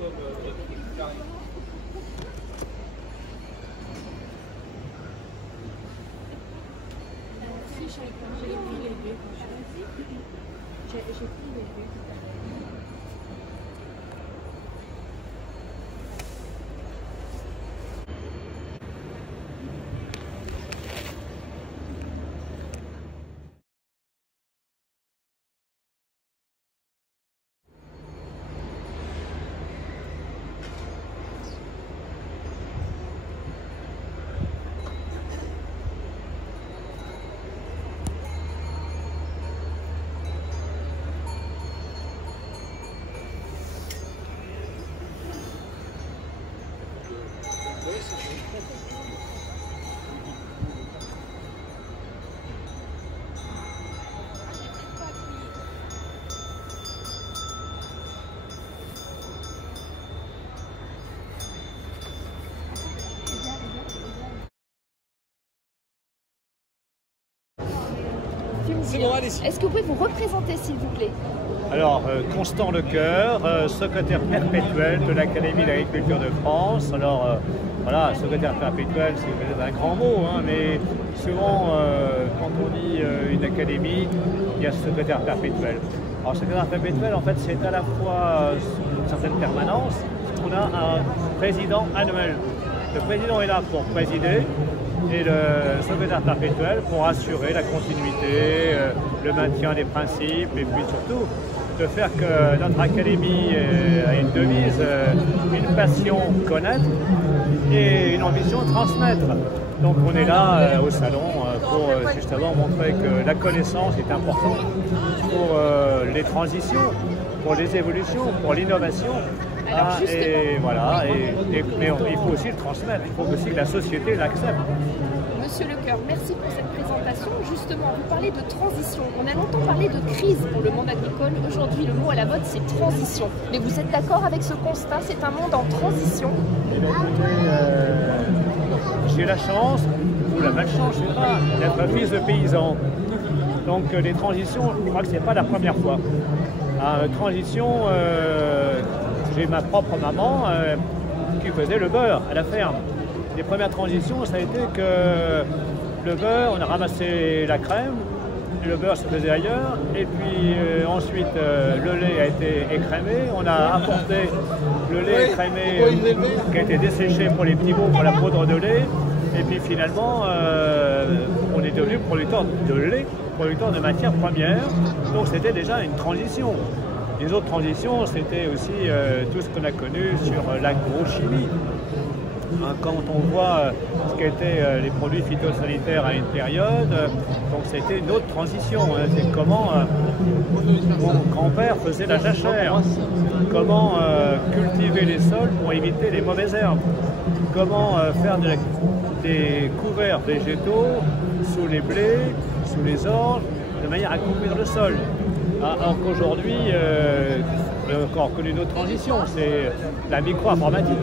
Si, j'ai pris les deux. J'ai pris les deux. Est-ce que vous pouvez vous représenter, s'il vous plaît? Alors, Constant Lecoeur, secrétaire perpétuel de l'Académie d'agriculture de France. Alors, voilà, secrétaire perpétuel, c'est un grand mot, hein, mais souvent, quand on dit une académie, il y a ce secrétaire perpétuel. Alors, secrétaire perpétuel, en fait, c'est à la fois une certaine permanence, on a un président annuel. Le président est là pour présider, et le secrétaire perpétuel pour assurer la continuité, le maintien des principes et puis surtout de faire que notre académie a une devise, une passion connaître et une ambition transmettre. Donc on est là au salon pour justement montrer que la connaissance est importante pour les transitions, pour les évolutions, pour l'innovation. Et voilà, mais il faut aussi le transmettre, il faut aussi que la société l'accepte. Monsieur Lecoeur, merci pour cette présentation. Justement, vous parlez de transition. On a longtemps parlé de crise pour le monde agricole. Aujourd'hui, le mot à la mode, c'est transition. Mais vous êtes d'accord avec ce constat? C'est un monde en transition. J'ai la chance, ou la malchance, je ne sais pas, d'être fils de paysan. Donc les transitions, je crois que ce n'est pas la première fois. Transition, j'ai ma propre maman qui faisait le beurre à la ferme. Les premières transitions, ça a été que le beurre, on a ramassé la crème, le beurre se faisait ailleurs, et puis ensuite le lait a été écrémé, on a apporté le lait écrémé qui a été desséché pour les petits veaux, pour la poudre de lait, et puis finalement on est devenu producteur de lait, producteur de matières premières, donc c'était déjà une transition. Les autres transitions, c'était aussi tout ce qu'on a connu sur l'agrochimie. Quand on voit ce qu'étaient les produits phytosanitaires à une période, donc c'était une autre transition. C'est comment mon grand-père faisait la jachère, comment cultiver les sols pour éviter les mauvaises herbes, comment faire des couverts végétaux sous les blés, sous les orges, de manière à couvrir le sol. Alors qu'aujourd'hui, on a encore connu une autre transition, c'est la micro-informatique.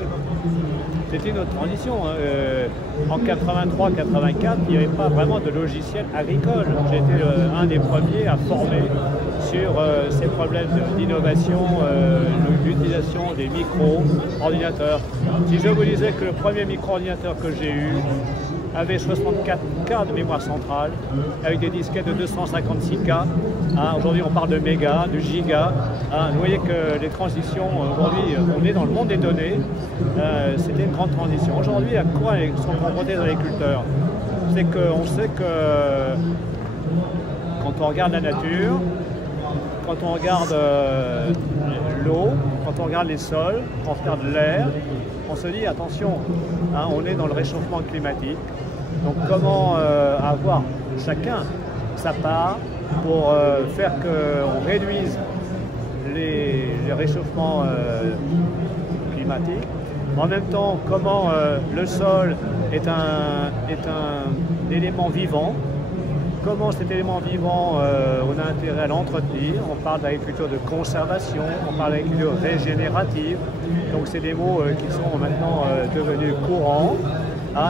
C'était une autre transition. En 83-84, il n'y avait pas vraiment de logiciel agricole. J'ai été un des premiers à former sur ces problèmes d'innovation, l'utilisation des micro-ordinateurs. Si je vous disais que le premier micro-ordinateur que j'ai eu avait 64 K de mémoire centrale, avec des disquettes de 256 K. Aujourd'hui, on parle de mégas, de gigas. Vous voyez que les transitions, aujourd'hui, on est dans le monde des données. C'était une grande transition. Aujourd'hui, à quoi sont confrontés les agriculteurs? C'est qu'on sait que quand on regarde la nature, quand on regarde l'eau, quand on regarde les sols, quand on regarde l'air, on se dit attention, on est dans le réchauffement climatique. Donc comment avoir chacun sa part pour faire qu'on réduise les réchauffements climatiques. En même temps, comment le sol est un élément vivant. Comment cet élément vivant, on a intérêt à l'entretenir. On parle d'agriculture de conservation, on parle d'agriculture régénérative. Donc c'est des mots qui sont maintenant devenus courants.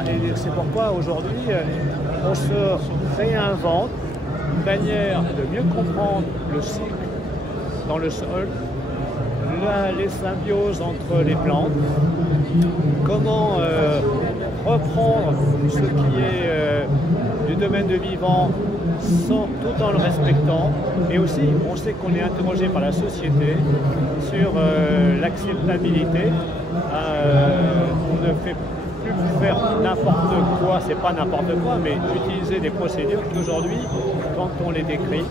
Et c'est pourquoi aujourd'hui, on se réinvente une manière de mieux comprendre le cycle dans le sol, les symbioses entre les plantes, comment reprendre ce qui est du domaine de vivant tout en le respectant. Et aussi, on sait qu'on est interrogé par la société sur l'acceptabilité. On ne fait plus faire n'importe quoi, c'est pas n'importe quoi, mais utiliser des procédures qui aujourd'hui, quand on les décrit,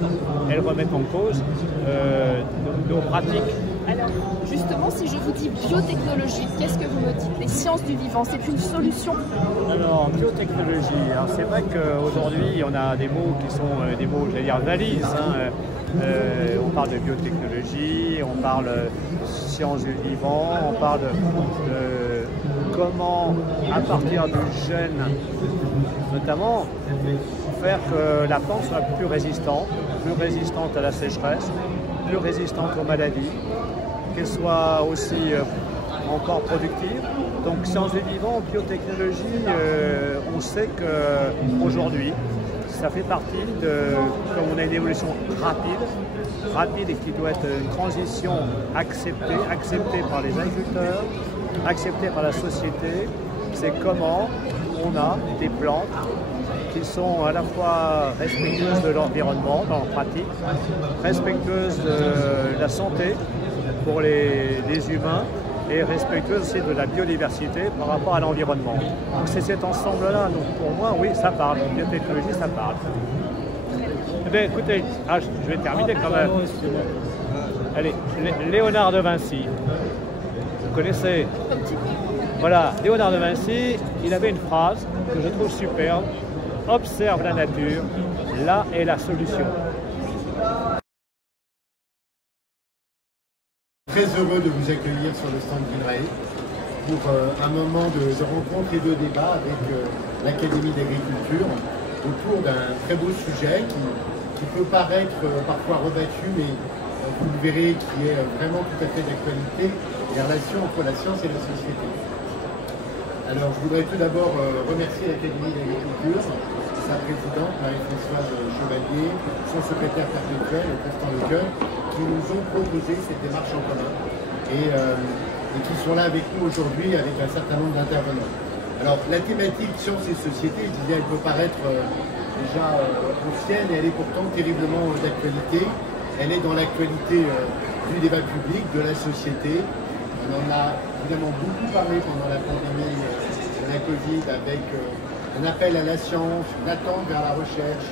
elles remettent en cause nos pratiques. Alors, justement, si je vous dis biotechnologie, qu'est-ce que vous me dites? Les sciences du vivant, c'est une solution? Alors, biotechnologie, alors c'est vrai qu'aujourd'hui, on a des mots qui sont des mots, j'allais dire, valises. On parle de biotechnologie, on parle de sciences du vivant, on parle de comment, à partir du gène, notamment, faire que la plante soit plus résistante à la sécheresse, plus résistante aux maladies, qu'elle soit aussi encore productive. Donc sciences du vivant, biotechnologie, on sait qu'aujourd'hui, ça fait partie comme on a une évolution rapide et qui doit être une transition acceptée par les agriculteurs, acceptée par la société. C'est comment on a des plantes qui sont à la fois respectueuses de l'environnement dans leur pratique, respectueuses de la santé pour les humains et respectueuses aussi de la biodiversité par rapport à l'environnement. Donc c'est cet ensemble-là, donc pour moi, oui, ça parle, biotechnologie, ça parle. Eh bien, écoutez, je vais terminer quand même. Allez, Léonard de Vinci, vous connaissez? Voilà, Léonard de Vinci, il avait une phrase que je trouve superbe. Observe la nature, là est la solution. Très heureux de vous accueillir sur le stand d'INRAE pour un moment de rencontre et de débat avec l'Académie d'agriculture autour d'un très beau sujet qui peut paraître parfois rebattu, mais vous le verrez, qui est vraiment tout à fait d'actualité, les relations entre la science et la société. Alors je voudrais tout d'abord remercier l'Académie d'agriculture, sa présidente Marie-Françoise Chevalier, son secrétaire perpétuel, et Tristan Lecoeur, qui nous ont proposé cette démarche en commun et qui sont là avec nous aujourd'hui avec un certain nombre d'intervenants. Alors la thématique sciences et société, je disais, elle peut paraître déjà ancienne et elle est pourtant terriblement d'actualité. Elle est dans l'actualité du débat public, de la société. On en a évidemment beaucoup parlé pendant la pandémie de la Covid avec un appel à la science, une attente vers la recherche,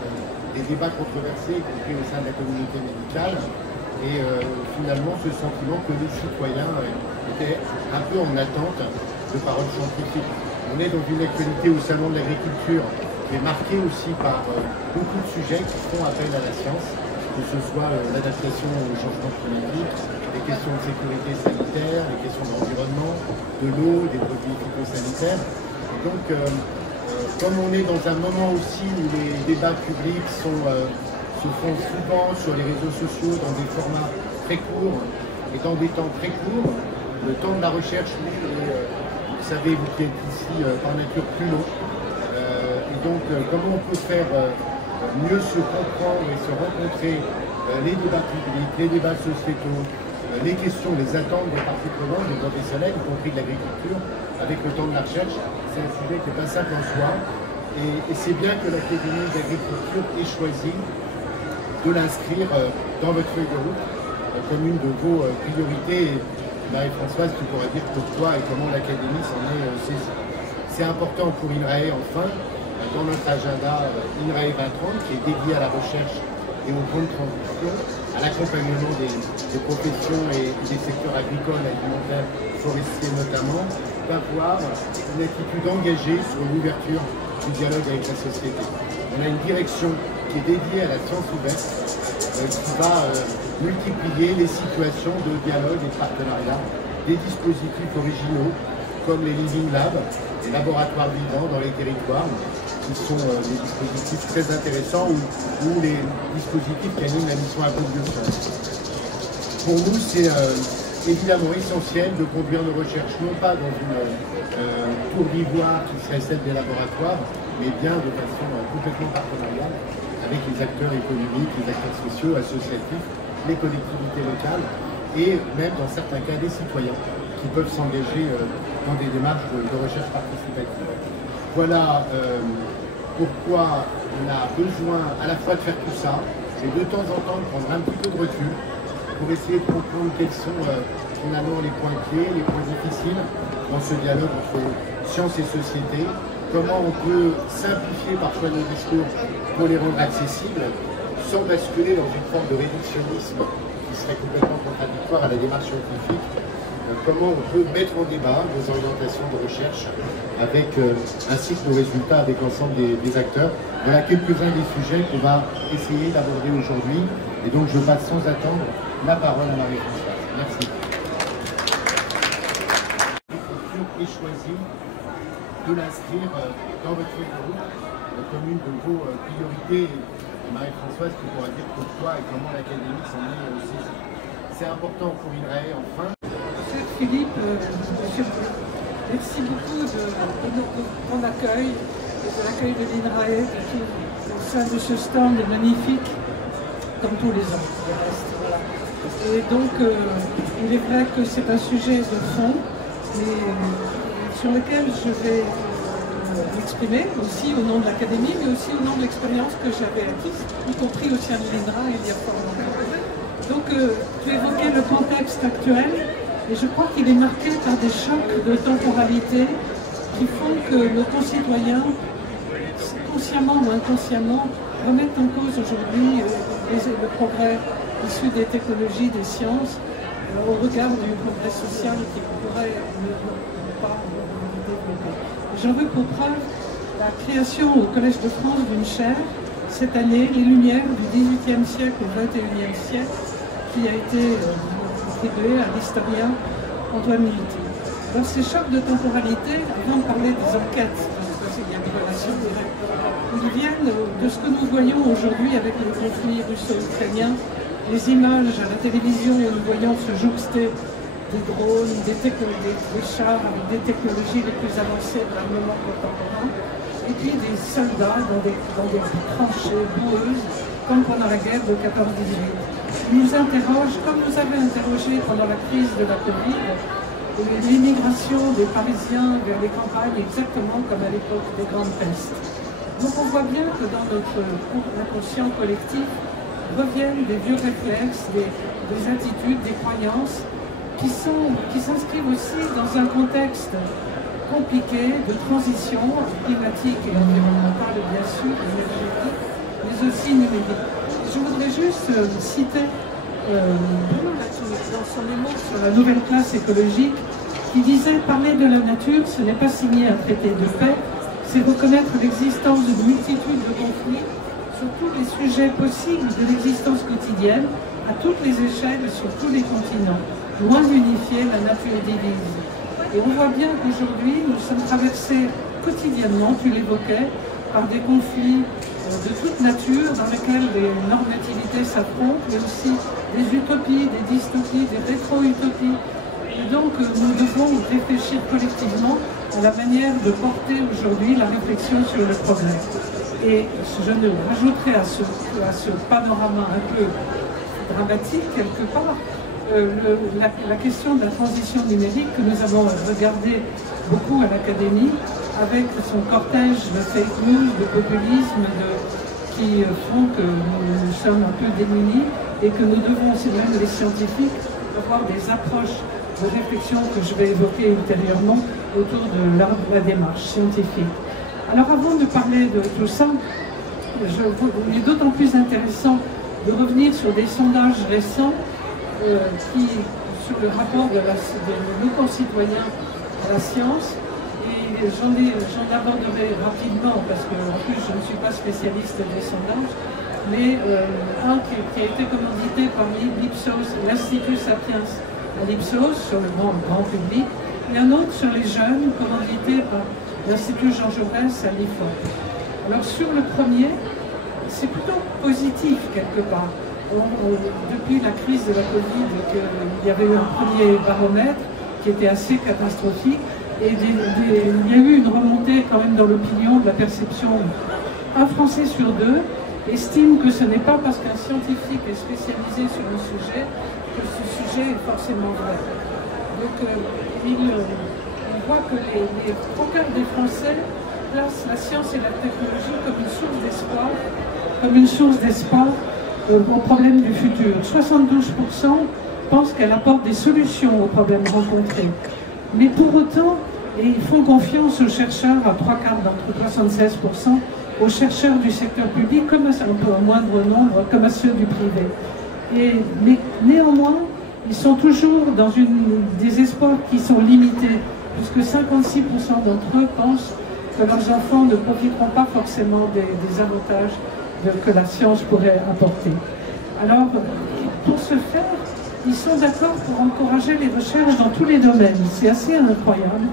des débats controversés, y compris au sein de la communauté médicale, et finalement ce sentiment que les citoyens étaient un peu en attente de paroles scientifiques. On est dans une actualité au Salon de l'agriculture qui est marquée aussi par beaucoup de sujets qui font appel à la science, que ce soit l'adaptation au changement climatique, les questions de sécurité sanitaire, les questions d'environnement, de l'eau, des produits phytosanitaires. Et donc, comme on est dans un moment aussi où les débats publics se font souvent sur les réseaux sociaux dans des formats très courts et dans des temps très courts, le temps de la recherche, vous savez, vous qui êtes ici par nature plus long. Et donc, comment on peut faire mieux se comprendre et se rencontrer les débats publics, les débats sociétaux, les questions, les attentes des parties prenantes, des professionnels, y compris de l'agriculture, avec le temps de la recherche. C'est un sujet qui n'est pas simple en soi. Et c'est bien que l'Académie d'agriculture ait choisi de l'inscrire dans votre feuille de route comme une de vos priorités. Marie-Françoise, tu pourrais dire pourquoi et comment l'Académie s'en est saisie. C'est important pour INRAE, enfin, dans notre agenda INRAE 2030, qui est dédié à la recherche et aux grandes transitions, à l'accompagnement des professions et des secteurs agricoles, alimentaires, forestiers notamment, d'avoir une attitude engagée sur l'ouverture du dialogue avec la société. On a une direction qui est dédiée à la science ouverte, qui va multiplier les situations de dialogue et de partenariat, des dispositifs originaux comme les Living Labs, les laboratoires vivants dans les territoires, qui sont des dispositifs très intéressants ou les dispositifs qui animent la mission Agro-Biosciences. Pour nous, c'est évidemment essentiel de conduire nos recherches non pas dans une tour d'ivoire qui serait celle des laboratoires, mais bien de façon complètement partenariale avec les acteurs économiques, les acteurs sociaux, associatifs, les collectivités locales. et même dans certains cas des citoyens qui peuvent s'engager dans des démarches de recherche participative. Voilà pourquoi on a besoin à la fois de faire tout ça et de temps en temps de prendre un petit peu de recul pour essayer de comprendre quels sont finalement les points clés, les points difficiles dans ce dialogue entre science et société, comment on peut simplifier parfois nos discours pour les rendre accessibles sans basculer dans une forme de réductionnisme qui serait complètement contradictoire à la démarche scientifique. Comment on peut mettre en débat nos orientations de recherche avec ainsi que nos résultats avec l'ensemble des acteurs. Voilà quelques-uns des sujets qu'on va essayer d'aborder aujourd'hui. Et donc je passe sans attendre la parole à Marie-Françoise. Merci. Et choisi de l'inscrire dans votre feuille de route comme une de vos priorités. Marie-Françoise qui pourra dire pourquoi et comment l'Académie s'en est saisie. C'est important pour INRAE enfin. Philippe, merci beaucoup de ton accueil, de l'accueil de l'INRAE au sein de ce stand magnifique, comme tous les ans. Voilà. Et donc, il est vrai que c'est un sujet de fond, mais sur lequel je vais m'exprimer aussi au nom de l'Académie, mais aussi au nom de l'expérience que j'avais acquise, y compris au sein de l'INRA il y a fort longtemps. Donc, tu évoquais le contexte actuel. Et je crois qu'il est marqué par des chocs de temporalité qui font que nos concitoyens, consciemment ou inconsciemment, remettent en cause aujourd'hui le progrès issu des technologies, des sciences, au regard du progrès social qui pourrait ne pas développer. J'en veux pour preuve la création au Collège de France d'une chaire, cette année, Les Lumières du XVIIIe siècle au XXIe siècle, qui a été à l'historien Antoine Milité. Dans ces chocs de temporalité, avant de parler des enquêtes, parce qu'il y a une relation directe, ils viennent de ce que nous voyons aujourd'hui avec le conflit russo-ukrainien, les images à la télévision où nous voyons se jouxter des drones, des chars avec des technologies les plus avancées de l'armement contemporain, et puis des soldats dans des tranchées boueuses, comme pendant la guerre de 14-18. Nous interroge, comme nous avait interrogé pendant la crise de la Covid, l'immigration des Parisiens vers les campagnes, exactement comme à l'époque des grandes pestes. Donc on voit bien que dans notre inconscient collectif reviennent des vieux réflexes, des attitudes, des croyances qui s'inscrivent aussi dans un contexte compliqué de transition climatique et environnementale, bien sûr, énergétique, mais aussi numérique. Je voudrais juste citer dans son mémoire sur la nouvelle classe écologique qui disait « Parler de la nature, ce n'est pas signer un traité de paix, c'est reconnaître l'existence d'une multitude de conflits sur tous les sujets possibles de l'existence quotidienne, à toutes les échelles et sur tous les continents. Loin d'unifier, la nature divise. » Et on voit bien qu'aujourd'hui, nous sommes traversés quotidiennement, tu l'évoquais, par des conflits de toute nature dans lesquels les normativités s'affrontent, mais aussi des utopies, des dystopies, des rétro-utopies. Et donc nous devons réfléchir collectivement à la manière de porter aujourd'hui la réflexion sur le progrès. Et je ne rajouterai à ce panorama un peu dramatique quelque part la question de la transition numérique que nous avons regardé beaucoup à l'Académie, avec son cortège de fake news, de populisme, qui font que nous sommes un peu démunis et que nous devons, c'est même les scientifiques, avoir des approches de réflexion que je vais évoquer ultérieurement autour de la démarche scientifique. Alors avant de parler de tout ça, il est d'autant plus intéressant de revenir sur des sondages récents sur le rapport de nos concitoyens à la science. J'en aborderai rapidement parce que en plus je ne suis pas spécialiste des sondages, mais un qui a été commandité par l'Ipsos, l'Institut Sapiens à l'Ipsos sur le grand public, et un autre sur les jeunes commandité par l'Institut Jean Jaurès à l'IFOP. Alors sur le premier, c'est plutôt positif quelque part. Depuis la crise de la Covid, il y avait eu un premier baromètre qui était assez catastrophique. Et il y a eu une remontée quand même dans l'opinion de la perception. Un Français sur deux estime que ce n'est pas parce qu'un scientifique est spécialisé sur un sujet que ce sujet est forcément vrai. Donc on voit que les 3/4 des Français placent la science et la technologie comme une source d'espoir aux problèmes du futur. 72% pensent qu'elle apporte des solutions aux problèmes rencontrés. Mais pour autant, et ils font confiance aux chercheurs, à 3/4 d'entre 76%, aux chercheurs du secteur public, comme un peu en moindre nombre, comme à ceux du privé. Mais néanmoins, ils sont toujours dans des espoirs qui sont limités, puisque 56% d'entre eux pensent que leurs enfants ne profiteront pas forcément des avantages que la science pourrait apporter. Alors, pour ce faire, ils sont d'accord pour encourager les recherches dans tous les domaines. C'est assez incroyable.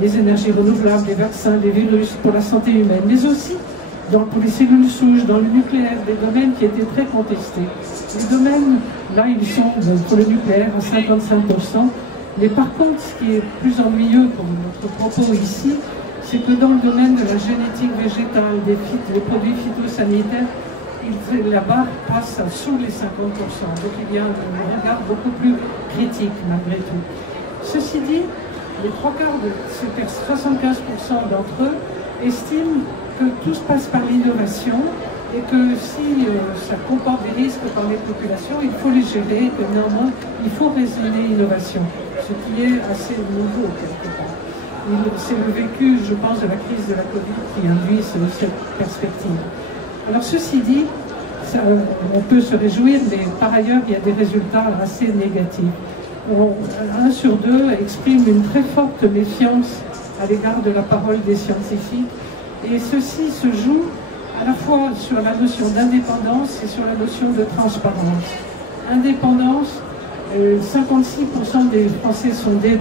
Les énergies renouvelables, les vaccins, les virus, pour la santé humaine, mais aussi pour les cellules souches, dans le nucléaire, des domaines qui étaient très contestés. Les domaines, là, ils sont pour le nucléaire à 55%. Mais par contre, ce qui est plus ennuyeux pour notre propos ici, c'est que dans le domaine de la génétique végétale, des produits phytosanitaires, la barre passe sous les 50%. Donc il y a un regard beaucoup plus critique malgré tout. Ceci dit, les 3/4, c'est 75% d'entre eux, estiment que tout se passe par l'innovation et que si ça comporte des risques par les populations, il faut les gérer et que néanmoins, il faut raisonner l'innovation, ce qui est assez nouveau quelque part. C'est le vécu, je pense, de la crise de la Covid qui induit cette perspective. Alors ceci dit, on peut se réjouir, mais par ailleurs, il y a des résultats assez négatifs. 1 sur 2 exprime une très forte méfiance à l'égard de la parole des scientifiques. Et ceci se joue à la fois sur la notion d'indépendance et sur la notion de transparence. Indépendance, 56% des Français sondés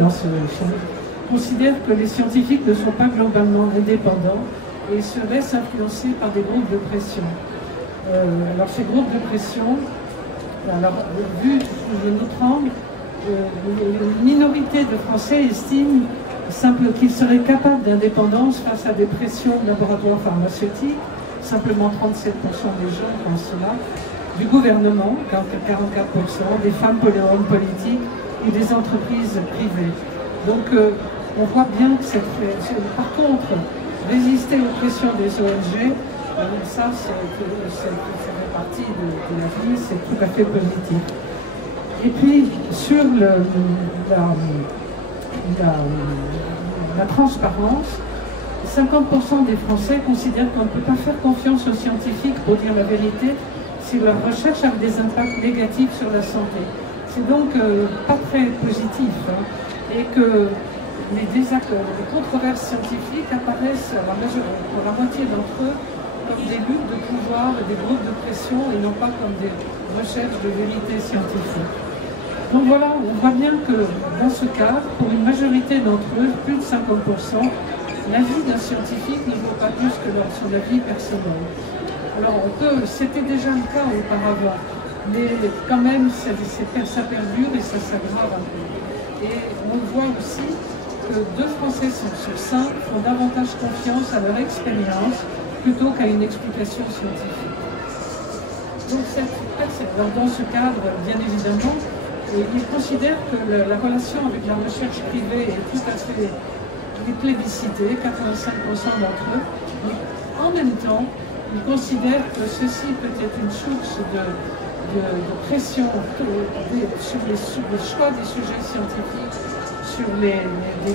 considèrent que les scientifiques ne sont pas globalement indépendants et se laissent influencer par des groupes de pression. Alors ces groupes de pression, vu sous un autre angle, une minorité de Français estiment qu'ils seraient capables d'indépendance face à des pressions de laboratoires pharmaceutiques, simplement 37% des gens pensent cela, du gouvernement, 44%, des femmes politiques et des entreprises privées. Donc on voit bien que par contre, résister aux pressions des ONG, ça fait partie de la vie, c'est tout à fait positif. Et puis sur la transparence, 50% des Français considèrent qu'on ne peut pas faire confiance aux scientifiques pour dire la vérité si leur recherche a des impacts négatifs sur la santé. C'est donc pas très positif, hein, et que les controverses scientifiques apparaissent pour la moitié d'entre eux comme des luttes de pouvoir et des groupes de pression et non pas comme des recherches de vérité scientifique. Donc voilà, on voit bien que dans ce cas, pour une majorité d'entre eux, plus de 50%, l'avis d'un scientifique ne vaut pas plus que son avis personnel. Alors c'était déjà le cas auparavant, mais quand même ça perdure et ça s'aggrave un peu. Et on voit aussi que 2 Français sur 5 font davantage confiance à leur expérience plutôt qu'à une explication scientifique. Donc dans ce cadre, bien évidemment, ils considèrent que la relation avec la recherche privée est tout à fait plébiscitée, 85% d'entre eux, mais en même temps, ils considèrent que ceci peut être une source de pression sur les choix des sujets scientifiques, sur les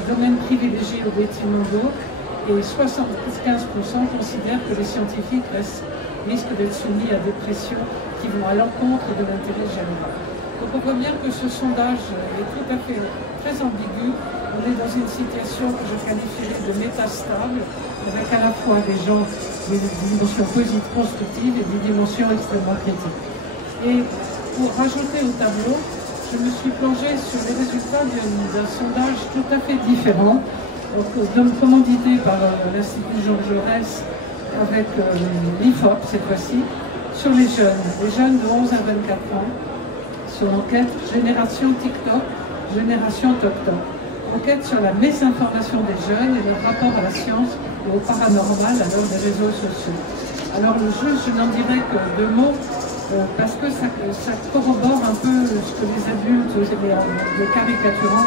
domaines privilégiés au détriment d'autres, et 75% considèrent que les scientifiques risquent d'être soumis à des pressions qui vont à l'encontre de l'intérêt général. Donc on voit bien que ce sondage est tout à fait très ambigu. On est dans une situation que je qualifierais de métastable, avec à la fois des dimensions positives, constructives et des dimensions extrêmement critiques. Et pour rajouter au tableau, je me suis plongée sur les résultats d'un sondage tout à fait différent, commandité par l'Institut Jean Jaurès avec l'IFOP cette fois-ci, sur les jeunes de 11 à 24 ans, sur l'enquête Génération TikTok, Génération TokTok. Enquête sur la mésinformation des jeunes et leur rapport à la science et au paranormal à l'heure des réseaux sociaux. Alors le jeu, je n'en dirai que 2 mots. parce que ça corrobore un peu ce que les adultes, les caricaturant,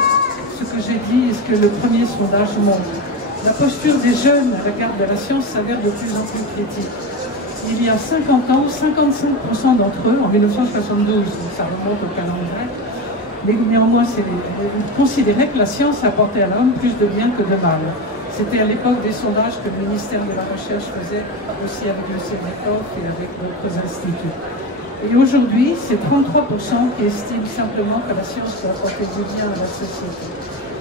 ce que j'ai dit et ce que le premier sondage montre. La posture des jeunes à l'égard de la science s'avère de plus en plus critique. Il y a 50 ans, 55% d'entre eux, en 1972, ça remonte au calendrier, mais néanmoins, ils considéraient que la science apportait à l'homme plus de bien que de mal. C'était à l'époque des sondages que le ministère de la Recherche faisait aussi avec le CNECOF et avec d'autres instituts. Et aujourd'hui, c'est 33% qui estiment simplement que la science peut apporter du bien à la société.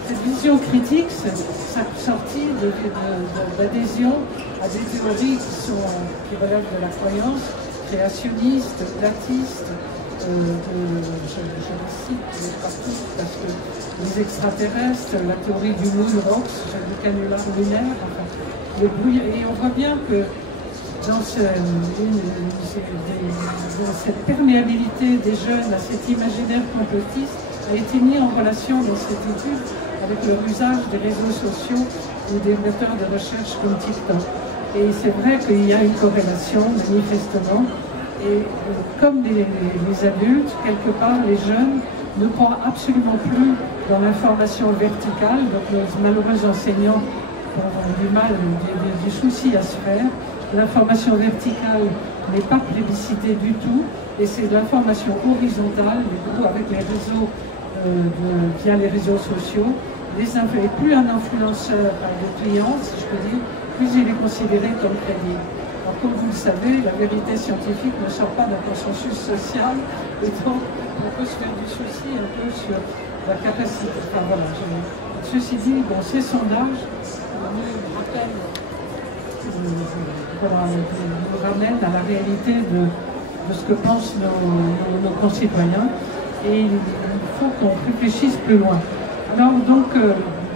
Cette vision critique, c'est sortie d'adhésion à des théories qui relèvent de la croyance créationniste, platiste, je les cite partout parce que les extraterrestres, la théorie du moon rocks, du canular lunaire, enfin, le bruit, et on voit bien que dans cette perméabilité des jeunes à cet imaginaire complotiste a été mis en relation dans cette étude avec leur usage des réseaux sociaux ou des moteurs de recherche comme TikTok. Et c'est vrai qu'il y a une corrélation, manifestement, et comme les adultes, quelque part, les jeunes ne croient absolument plus dans l'information verticale, donc nos malheureux enseignants ont du mal, des soucis à se faire. L'information verticale n'est pas plébiscitée du tout, et c'est l'information horizontale, avec les réseaux, via les réseaux sociaux. Et plus un influenceur a de clients, si je peux dire, plus il est considéré comme crédible. Alors, comme vous le savez, la vérité scientifique ne sort pas d'un consensus social, et donc on peut se faire du souci un peu sur la capacité. Enfin voilà, ceci dit, bon, ces sondages nous ramènent à la réalité de ce que pensent nos concitoyens, et il faut qu'on réfléchisse plus loin. Alors donc,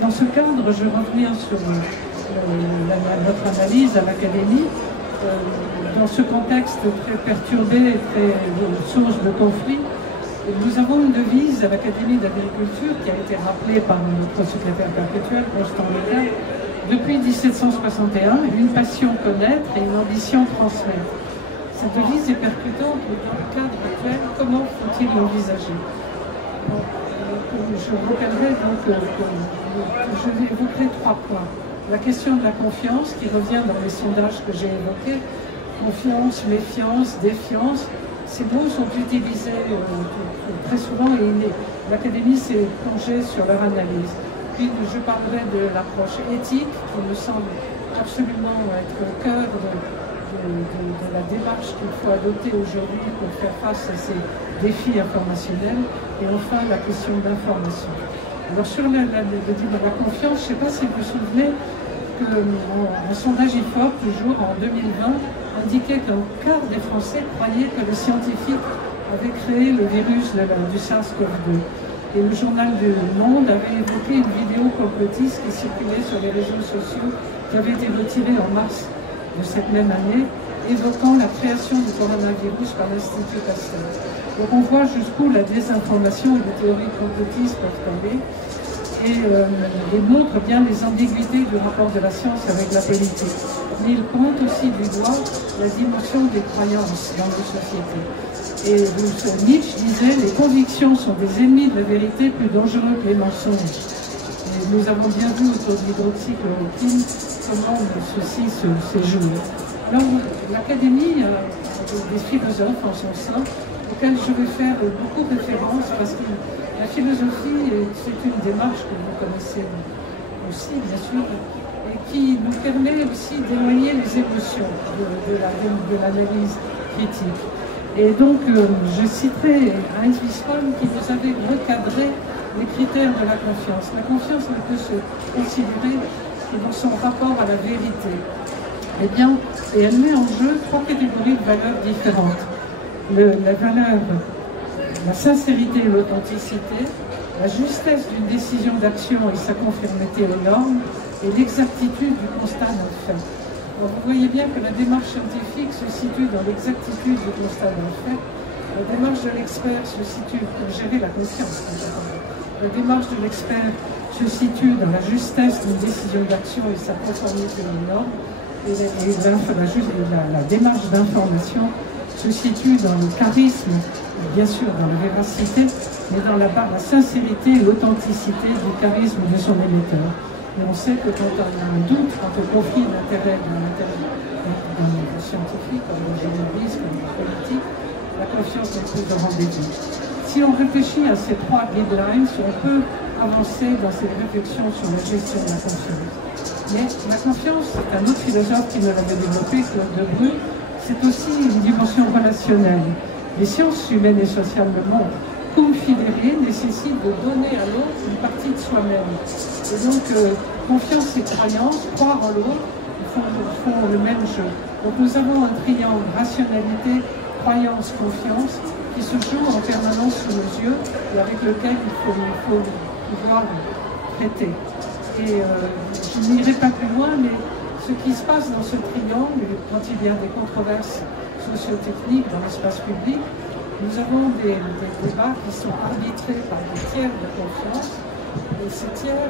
dans ce cadre, je reviens sur notre analyse à l'Académie. Dans ce contexte très perturbé, très source de conflit, nous avons une devise à l'Académie d'agriculture qui a été rappelée par notre secrétaire perpétuel, Constant Leclerc, depuis 1761, une passion connaître et une ambition transmettre. Cette devise est percutante, mais dans le cadre actuel, comment faut-il l'envisager? Je rappellerai donc, je vais évoquer 3 points. La question de la confiance, qui revient dans les sondages que j'ai évoqués. Confiance, méfiance, défiance, ces mots sont utilisés très souvent et l'Académie s'est plongée sur leur analyse. Puis je parlerai de l'approche éthique, qui me semble absolument être au cœur de la démarche qu'il faut adopter aujourd'hui pour faire face à ces défis informationnels. Et enfin, la question d'information. Alors sur la confiance, je ne sais pas si vous vous souvenez qu'un sondage IFOP, toujours en 2020, indiquait qu'un quart des Français croyaient que les scientifiques avaient créé le virus du SARS-CoV-2. Et le journal du Monde avait évoqué une vidéo complotiste qui circulait sur les réseaux sociaux, qui avait été retirée en mars de cette même année, évoquant la création du coronavirus par l'Institut Pasteur. Donc on voit jusqu'où la désinformation et les théories complotistes peuvent aller, et montre bien les ambiguïtés du rapport de la science avec la politique. Mais il pointe aussi du doigt la dimension des croyances dans nos sociétés. Et Nietzsche disait « Les convictions sont des ennemis de la vérité plus dangereux que les mensonges ». Et nous avons bien vu autour de l'hydroxychloroquine comment ceci se joue. Alors l'Académie a des philosophes en son sein, auxquels je vais faire beaucoup référence, parce que la philosophie, c'est une démarche que vous connaissez aussi, bien sûr, et qui nous permet aussi d'éloigner les émotions de l'analyse critique. Et donc, je citerai Heinz Wiesmann qui nous avait recadré les critères de la confiance. La confiance ne peut se considérer que dans son rapport à la vérité. Eh bien, et elle met en jeu 3 catégories de valeurs différentes. La valeur, la sincérité et l'authenticité, la justesse d'une décision d'action et sa conformité aux normes, et l'exactitude du constat d'un fait. Alors, vous voyez bien que la démarche scientifique se situe dans l'exactitude du constat d'un fait. La démarche de l'expert se situe pour gérer la confiance. La démarche de l'expert se situe dans la justesse d'une décision d'action et sa conformité aux normes. Et la démarche d'information se situe dans le charisme, bien sûr dans la véracité, mais dans la sincérité et l'authenticité du charisme de son émetteur. Et on sait que quand on a un doute, quand on confie l'intérêt dans le scientifique, comme le journaliste, comme le politique, la confiance n'est plus de rendez-vous. Si on réfléchit à ces 3 guidelines, on peut avancer dans cette réflexion sur la gestion de la confiance. Mais la confiance, c'est un autre philosophe qui nous l'avait développé, Claude Debrue, c'est aussi une dimension relationnelle. Les sciences humaines et sociales le montrent. Confidérer nécessite de donner à l'autre une partie de soi-même. Et donc, confiance et croyance, croire en l'autre, font le même jeu. Donc nous avons un triangle rationalité, croyance, confiance, qui se joue en permanence sous nos yeux et avec lequel il faut pouvoir traiter. Et je n'irai pas plus loin, mais ce qui se passe dans ce triangle, quand il y a des controverses socio-techniques dans l'espace public, nous avons des débats qui sont arbitrés par des tiers de confiance. Et ces tiers,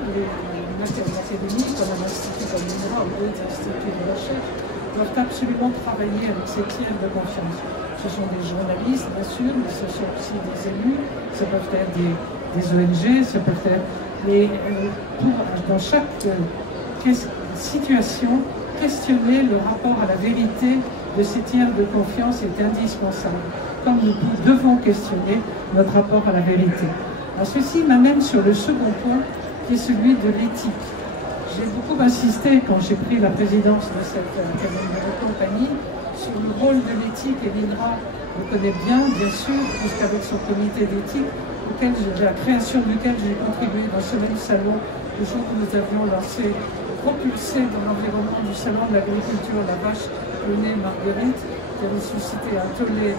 l'académie, comme un institut comme l'INRA ou d'autres instituts de recherche, doivent absolument travailler avec ces tiers de confiance. Ce sont des journalistes, bien sûr, mais ce sont aussi des élus, ça peuvent être des ONG, ça peut être... Mais dans chaque situation, questionner le rapport à la vérité de ces tiers de confiance est indispensable, comme nous devons questionner notre rapport à la vérité. Alors ceci m'amène sur le second point, qui est celui de l'éthique. J'ai beaucoup insisté quand j'ai pris la présidence de cette compagnie sur le rôle de l'éthique, et l'INRA le connaît bien sûr, puisqu'avec son comité d'éthique, la création duquel j'ai contribué dans ce même salon, le jour où nous avions lancé, propulsé dans l'environnement du salon de l'agriculture la vache René Marguerite, qui avait suscité un tollé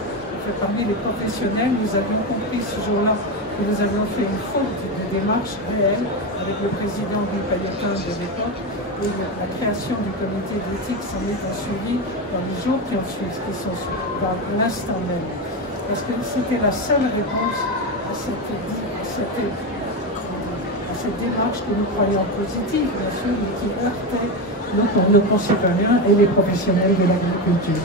parmi les professionnels. Nous avions compris ce jour-là que nous avions fait une faute de démarche réelle avec le président Guy Pailletin de l'époque, et la création du comité d'éthique s'en est suivi dans les jours qui ont suivi, qui sont dans l'instant même. Parce que c'était la seule réponse à cette démarche que nous croyons positive, bien sûr, mais qui heurtait nos concitoyens et les professionnels de l'agriculture.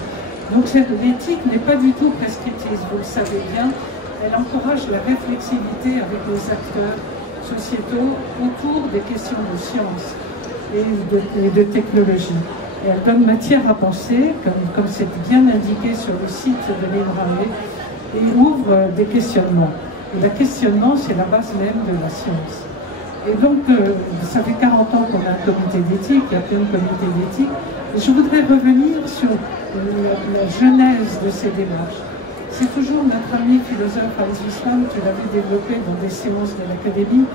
Donc l'éthique n'est pas du tout prescriptrice, vous le savez bien, elle encourage la réflexivité avec les acteurs sociétaux autour des questions de science et de technologie. Et elle donne matière à penser, comme c'est bien indiqué sur le site de l'INRAE, et ouvre des questionnements. Et le questionnement, c'est la base même de la science. Et donc, ça fait 40 ans qu'on a un comité d'éthique, il y a plein de comités d'éthique. Et je voudrais revenir sur la genèse de ces démarches. C'est toujours notre ami philosophe Alex Wiesmann qui l'avait développé dans des séances de l'Académie,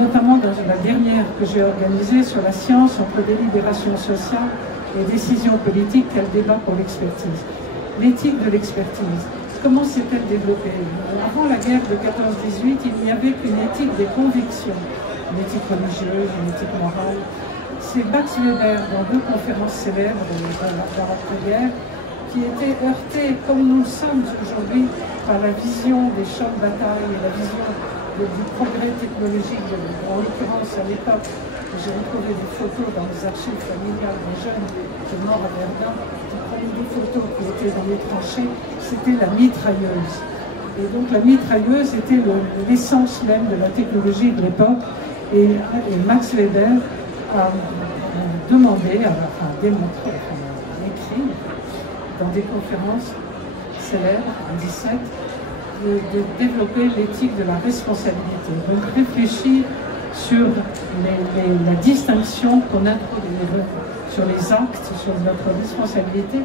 notamment dans la dernière que j'ai organisée sur la science entre délibération sociale et décision politique, quel débat pour l'expertise. L'éthique de l'expertise. Comment s'est-elle développée? Avant la guerre de 14-18, il n'y avait qu'une éthique des convictions, une éthique religieuse, une éthique morale. C'est Max Weber, dans 2 conférences célèbres dans l'après-guerre, qui était heurté, comme nous le sommes aujourd'hui, par la vision des champs de bataille et la vision du progrès technologique. En l'occurrence, à l'époque, j'ai retrouvé des photos dans les archives familiales des jeunes morts à Verdun, qui prenaient des photos qui étaient dans les tranchées, c'était la mitrailleuse. Et donc la mitrailleuse était l'essence même de la technologie de l'époque, et Max Weber a demandé, a démontré, a écrit dans des conférences célèbres en 17, de développer l'éthique de la responsabilité. Donc réfléchir sur la distinction qu'on introduit sur les actes, sur notre responsabilité,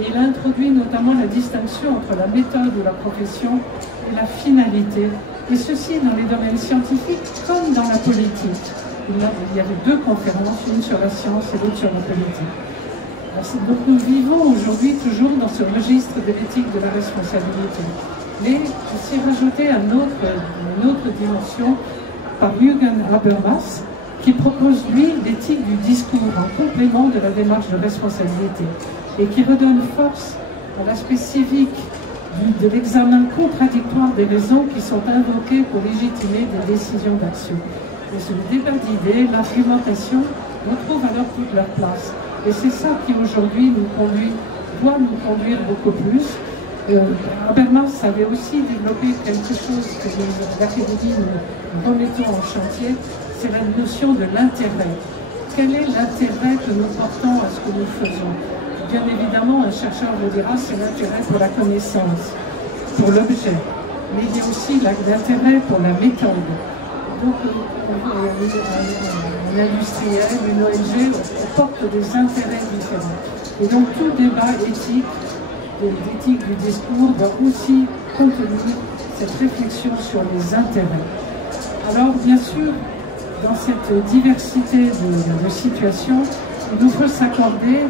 et il introduit notamment la distinction entre la méthode ou la profession et la finalité, et ceci dans les domaines scientifiques comme dans la politique. Il y avait 2 conférences, une sur la science et l'autre sur la politique. Donc nous vivons aujourd'hui toujours dans ce registre de l'éthique de la responsabilité. Mais s'y rajouter une autre dimension par Jürgen Habermas, qui propose, lui, l'éthique du discours en complément de la démarche de responsabilité, et qui redonne force à l'aspect civique de l'examen contradictoire des raisons qui sont invoquées pour légitimer des décisions d'action. Et ce débat d'idées, l'argumentation, retrouvent alors toute leur place. Et c'est ça qui aujourd'hui nous conduit doit nous conduire beaucoup plus. Habermas avait aussi développé quelque chose que l'Académie nous remettons en chantier, c'est la notion de l'intérêt. Quel est l'intérêt que nous portons à ce que nous faisons? Bien évidemment, un chercheur vous dira c'est l'intérêt pour la connaissance, pour l'objet, mais il y a aussi l'intérêt pour la méthode. Donc, un industriel, une ONG, on porte des intérêts différents. Et donc, tout débat éthique, l'éthique du discours doit aussi contenir cette réflexion sur les intérêts. Alors, bien sûr, dans cette diversité de situations, il nous faut s'accorder,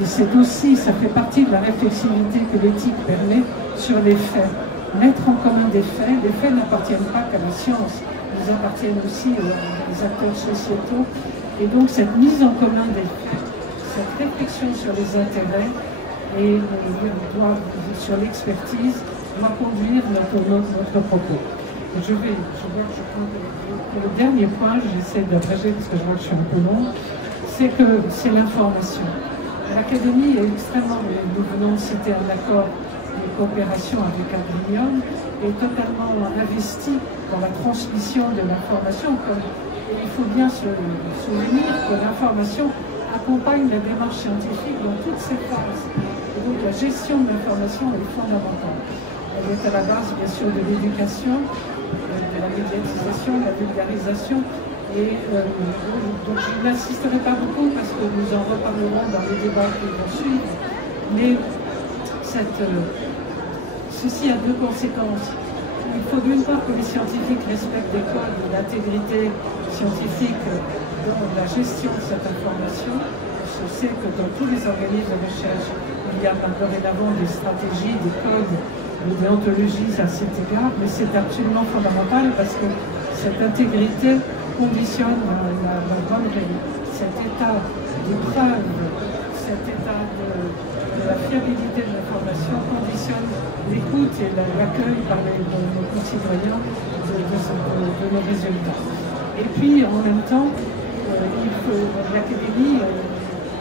et c'est aussi, ça fait partie de la réflexivité que l'éthique permet, sur les faits. Mettre en commun des faits, les faits n'appartiennent pas qu'à la science, ils appartiennent aussi aux acteurs sociétaux. Et donc cette mise en commun des faits, cette réflexion sur les intérêts et sur l'expertise doit conduire notre propos. Je vois que je prends le dernier point, j'essaie d'abréger parce que je vois que je suis un peu long, c'est que c'est l'information. L'Académie est extrêmement, nous venons de citer un accord de coopération avec Adrium, est totalement investi dans la transmission de l'information. Et il faut bien se souvenir que l'information accompagne la démarche scientifique dans toutes ses phases. Et donc la gestion de l'information est fondamentale. Elle est à la base, bien sûr, de l'éducation, de la médiatisation, de la vulgarisation. Et donc je n'insisterai pas beaucoup parce que nous en reparlerons dans les débats qui vont suivre. Mais ceci a deux conséquences. Il faut d'une part que les scientifiques respectent les codes de l'intégrité scientifique dans la gestion de cette information. Je sais que dans tous les organismes de recherche, il y a dorénavant des stratégies, des codes, des déontologies à cet égard, mais c'est absolument fondamental parce que cette intégrité conditionne la bonne cet état de preuve, cet état de la fiabilité de l'information conditionne l'écoute et l'accueil par nos concitoyens de nos résultats. Et puis en même temps, l'Académie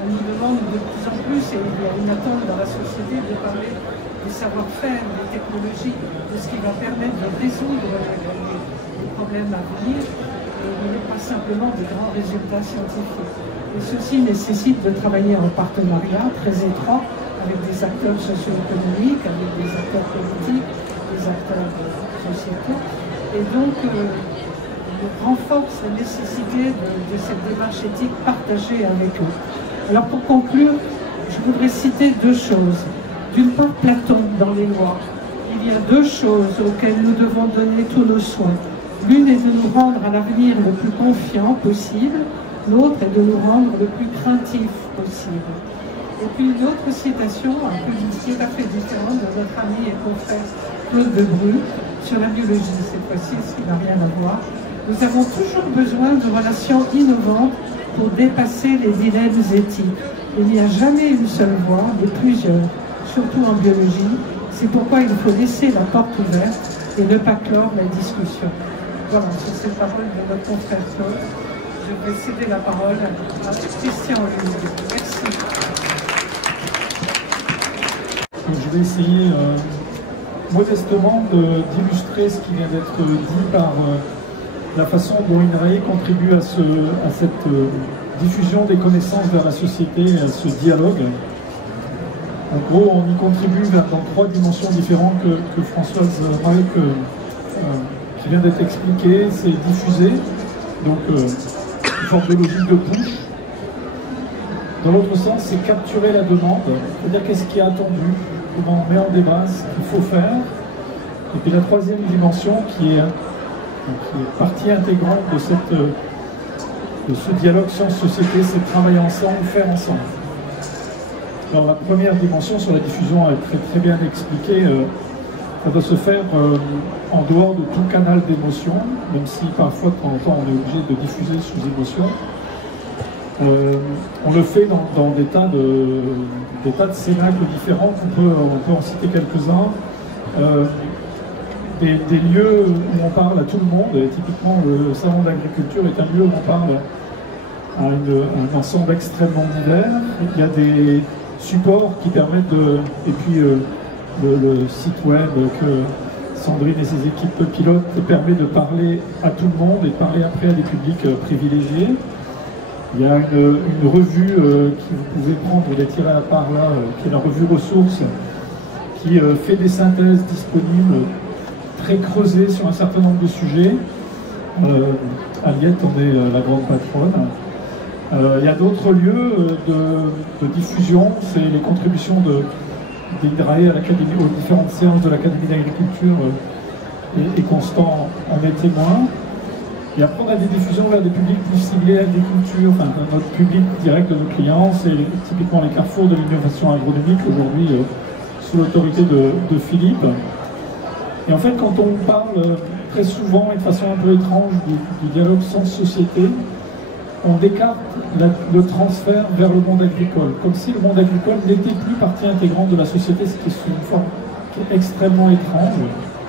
nous demande de plus en plus, et il y a une attente dans la société, de parler des savoir-faire, des technologies, de ce qui va permettre de résoudre les problèmes à venir, et pas simplement de grands résultats scientifiques. Et ceci nécessite de travailler en partenariat très étroit avec des acteurs socio-économiques, avec des acteurs politiques, des acteurs sociétaux. Et donc, on renforce la nécessité de cette démarche éthique partagée avec eux. Alors pour conclure, je voudrais citer deux choses. D'une part, Platon dans les lois. Il y a deux choses auxquelles nous devons donner tous nos soins. L'une est de nous rendre à l'avenir le plus confiant possible, l'autre est de nous rendre le plus craintif possible. Et puis une autre citation, un peu tout à fait différente, de notre ami et confrère Claude Debrue, sur la biologie cette fois-ci, ce qui n'a rien à voir. Nous avons toujours besoin de relations innovantes pour dépasser les dilemmes éthiques. Il n'y a jamais une seule voie, mais plusieurs, surtout en biologie. C'est pourquoi il faut laisser la porte ouverte et ne pas clore la discussion. Voilà, sur cette parole de notre confrère Claude, je vais céder la parole à Christian Olivier. Merci. Je vais essayer modestement d'illustrer ce qui vient d'être dit par la façon dont INRAE contribue à cette diffusion des connaissances vers la société et à ce dialogue. En gros, on y contribue dans trois dimensions différentes que Françoise Malek qui vient d'être expliquée. C'est diffuser, donc une forme de logique de push. Dans l'autre sens, c'est capturer la demande, c'est-à-dire qu'est-ce qui est attendu, comment on met en débat ce qu'il faut faire. Et puis la troisième dimension qui est partie intégrante de ce dialogue science-société, c'est travailler ensemble, faire ensemble. Alors la première dimension sur la diffusion est très, très bien expliquée. Ça doit se faire en dehors de tout canal d'émotion, même si parfois de temps en temps on est obligé de diffuser sous émotion. On le fait dans des tas de cénacles différents, on peut en citer quelques-uns. Des lieux où on parle à tout le monde, et typiquement le salon d'agriculture est un lieu où on parle à un ensemble extrêmement divers. Il y a des supports qui permettent de... Et puis le site web que Sandrine et ses équipes pilotes permet de parler à tout le monde et de parler après à des publics privilégiés. Il y a une revue que vous pouvez prendre et la tirer à part là, qui est la revue Ressources, qui fait des synthèses disponibles très creusées sur un certain nombre de sujets. Aliette en est la grande patronne. Il y a d'autres lieux de diffusion, c'est les contributions d'Inrae à l'Académie, aux différentes séances de l'Académie d'agriculture, et Constant en est témoin. Et après, on a des diffusions vers des publics plus ciblés à l'agriculture, enfin, notre public direct de nos clients, c'est typiquement les carrefours de l'innovation agronomique, aujourd'hui sous l'autorité de Philippe. Et en fait, quand on parle très souvent et de façon un peu étrange du dialogue sens-société, on décarte le transfert vers le monde agricole, comme si le monde agricole n'était plus partie intégrante de la société, ce qui est une forme qui est extrêmement étrange,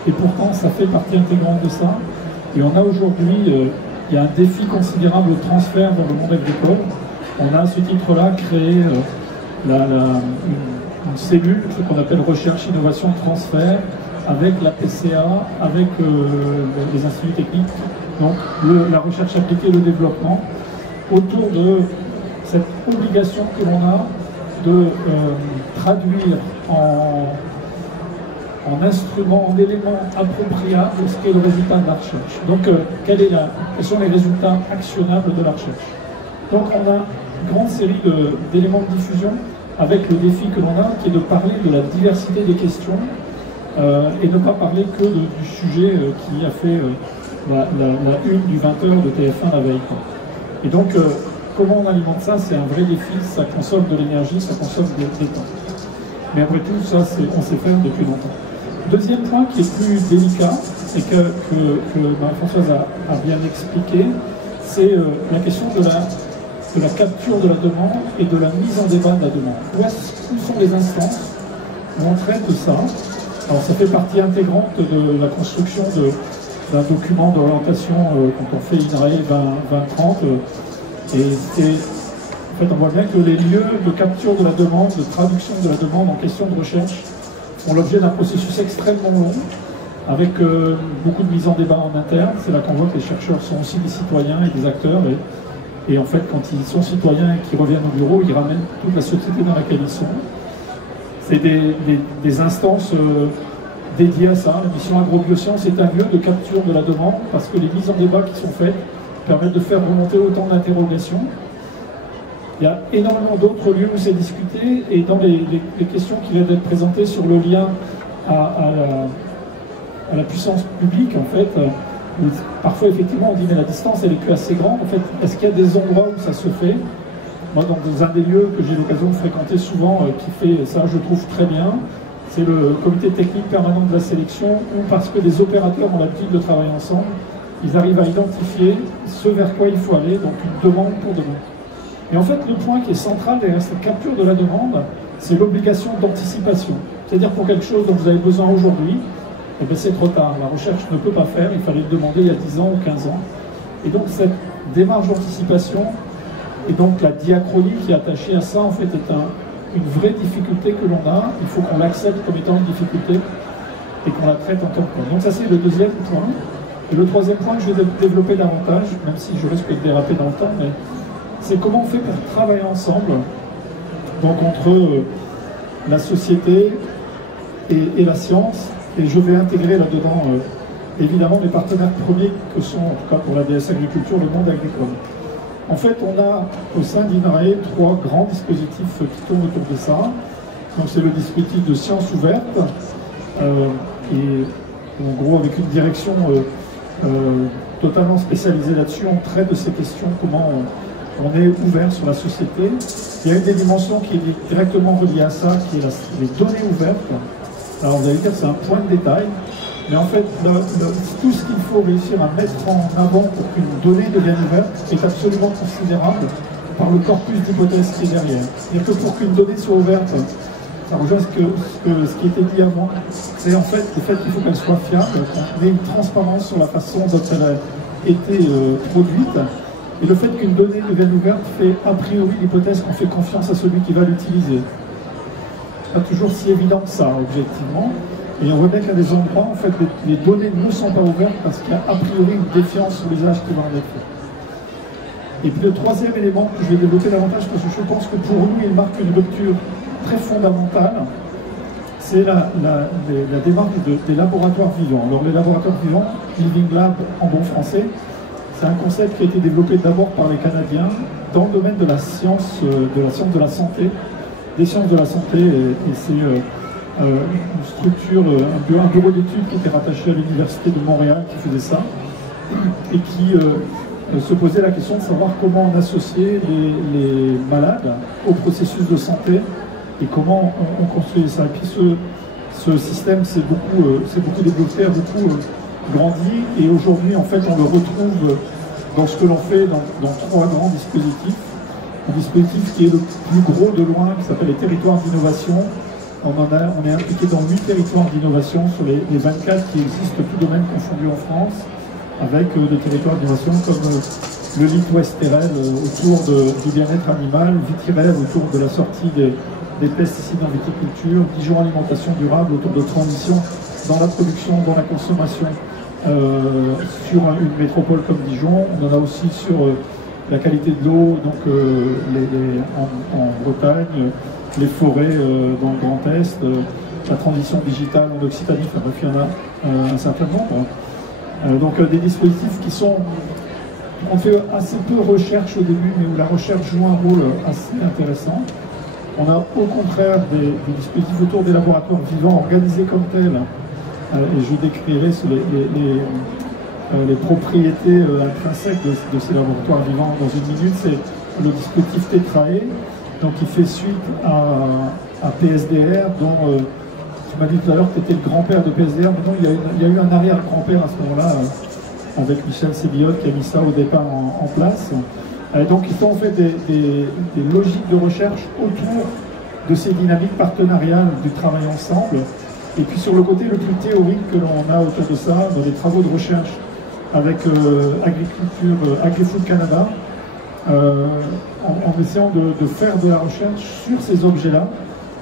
et pourtant ça fait partie intégrante de ça. Et on a aujourd'hui, il y a un défi considérable de transfert vers le monde agricole. On a à ce titre-là créé une cellule, ce qu'on appelle recherche, innovation, transfert, avec la PCA, avec les instituts techniques, donc la recherche appliquée et le développement, autour de cette obligation que l'on a de traduire en instruments, en éléments appropriables ce qu'est le résultat de la recherche. Donc, quels sont les résultats actionnables de la recherche? Donc, on a une grande série d'éléments de diffusion avec le défi que l'on a, qui est de parler de la diversité des questions et ne pas parler que du sujet qui a fait la une du 20h de TF1 la veille. Et donc, comment on alimente ça? C'est un vrai défi, ça consomme de l'énergie, ça consomme des temps. Mais après tout, ça, on sait faire depuis longtemps. Deuxième point qui est plus délicat, et que Marie-Françoise a bien expliqué, c'est la question de la capture de la demande et de la mise en débat de la demande. Où sont les instances où on traite de ça? Alors, ça fait partie intégrante de la construction d'un document d'orientation quand on fait INRAE 2030. Et en fait, on voit bien que les lieux de capture de la demande, de traduction de la demande en question de recherche font l'objet d'un processus extrêmement long, avec beaucoup de mise en débat en interne. C'est là qu'on voit que les chercheurs sont aussi des citoyens et des acteurs. Et en fait, quand ils sont citoyens et qu'ils reviennent au bureau, ils ramènent toute la société dans laquelle ils sont. C'est des instances dédiées à ça. La mission agrobiosciences est un lieu de capture de la demande parce que les mises en débat qui sont faites permettent de faire remonter autant d'interrogations. Il y a énormément d'autres lieux où c'est discuté, et dans les questions qui viennent d'être présentées sur le lien à la puissance publique, en fait, où parfois effectivement on dit mais la distance elle est plus assez grande, en fait, est-ce qu'il y a des endroits où ça se fait? Moi, dans un des lieux que j'ai l'occasion de fréquenter souvent, qui fait ça, je trouve très bien, c'est le comité technique permanent de la sélection, où parce que les opérateurs ont l'habitude de travailler ensemble, ils arrivent à identifier ce vers quoi il faut aller, donc une demande pour demain. Et en fait, le point qui est central derrière cette capture de la demande, c'est l'obligation d'anticipation. C'est-à-dire pour quelque chose dont vous avez besoin aujourd'hui, eh bien c'est trop tard. La recherche ne peut pas faire, il fallait le demander il y a 10 ans ou 15 ans. Et donc cette démarche d'anticipation, et donc la diachronie qui est attachée à ça, en fait, est une vraie difficulté que l'on a. Il faut qu'on l'accepte comme étant une difficulté et qu'on la traite en tant que telle. Donc ça, c'est le deuxième point. Et le troisième point que je vais développer davantage, même si je risque de déraper dans le temps, mais c'est comment on fait pour travailler ensemble, donc entre la société et la science. Et je vais intégrer là-dedans, évidemment, les partenaires premiers que sont, en tout cas pour la DS Agriculture, le monde agricole. En fait, on a au sein d'INRAE 3 grands dispositifs qui tournent autour de ça. Donc c'est le dispositif de science ouverte, et en gros avec une direction totalement spécialisée là-dessus. On traite de ces questions, comment on est ouvert sur la société. Il y a une des dimensions qui est directement reliée à ça, qui est les données ouvertes. Alors vous allez dire c'est un point de détail, mais en fait tout ce qu'il faut réussir à mettre en avant pour qu'une donnée devienne ouverte est absolument considérable par le corpus d'hypothèses qui est derrière. C'est-à-dire que pour qu'une donnée soit ouverte, ça rejoint ce qui était dit avant, c'est en fait le fait qu'il faut qu'elle soit fiable, qu'on ait une transparence sur la façon dont elle a été produite. Et le fait qu'une donnée devienne ouverte fait a priori l'hypothèse qu'on fait confiance à celui qui va l'utiliser. pas toujours si évident que ça, objectivement. Et on voit bien qu'à des endroits, en fait, les données ne sont pas ouvertes parce qu'il y a a priori une défiance sur l'usage qui va en être fait. Et puis le troisième élément que je vais développer davantage, parce que je pense que pour nous, il marque une rupture très fondamentale, c'est la démarche des laboratoires vivants. Alors les laboratoires vivants, Living Lab en bon français, c'est un concept qui a été développé d'abord par les Canadiens dans le domaine de la science de la santé, des sciences de la santé, et c'est une structure, un bureau d'études qui était rattaché à l'Université de Montréal qui faisait ça, et qui se posait la question de savoir comment on associait les malades au processus de santé et comment on construisait ça. Et puis ce système s'est beaucoup développé, a beaucoup grandi, et aujourd'hui en fait on le retrouve dans ce que l'on fait dans trois grands dispositifs. Un dispositif qui est le plus gros de loin, qui s'appelle les territoires d'innovation. On est impliqué dans 8 territoires d'innovation sur les 24 qui existent, tous domaines confondus en France, avec des territoires d'innovation comme le LIT Ouest Terrel autour du bien-être animal, Vitirel autour de la sortie des pesticides en viticulture, Dijon Alimentation Durable autour de transition dans la production, dans la consommation sur une métropole comme Dijon. On en a aussi sur la qualité de l'eau, donc en Bretagne, les forêts dans le Grand Est, la transition digitale en Occitanie, enfin bref, il y en a un certain nombre. Donc des dispositifs qui sont... On fait assez peu de recherche au début, mais où la recherche joue un rôle assez intéressant. On a au contraire des dispositifs autour des laboratoires vivants organisés comme tels, et je décrirai les propriétés intrinsèques de ces laboratoires vivants dans une minute. C'est le dispositif Tetrae, donc qui fait suite à PSDR, dont tu m'as dit tout à l'heure que tu étais le grand-père de PSDR, mais non, il y a eu un arrière-grand-père à ce moment-là, avec Michel Sébillotte qui a mis ça au départ en place. Donc ils ont fait des logiques de recherche autour de ces dynamiques partenariales du travail ensemble. Et puis sur le côté le plus théorique que l'on a autour de ça, dans les travaux de recherche avec Agri-Food Canada, en essayant de faire de la recherche sur ces objets-là,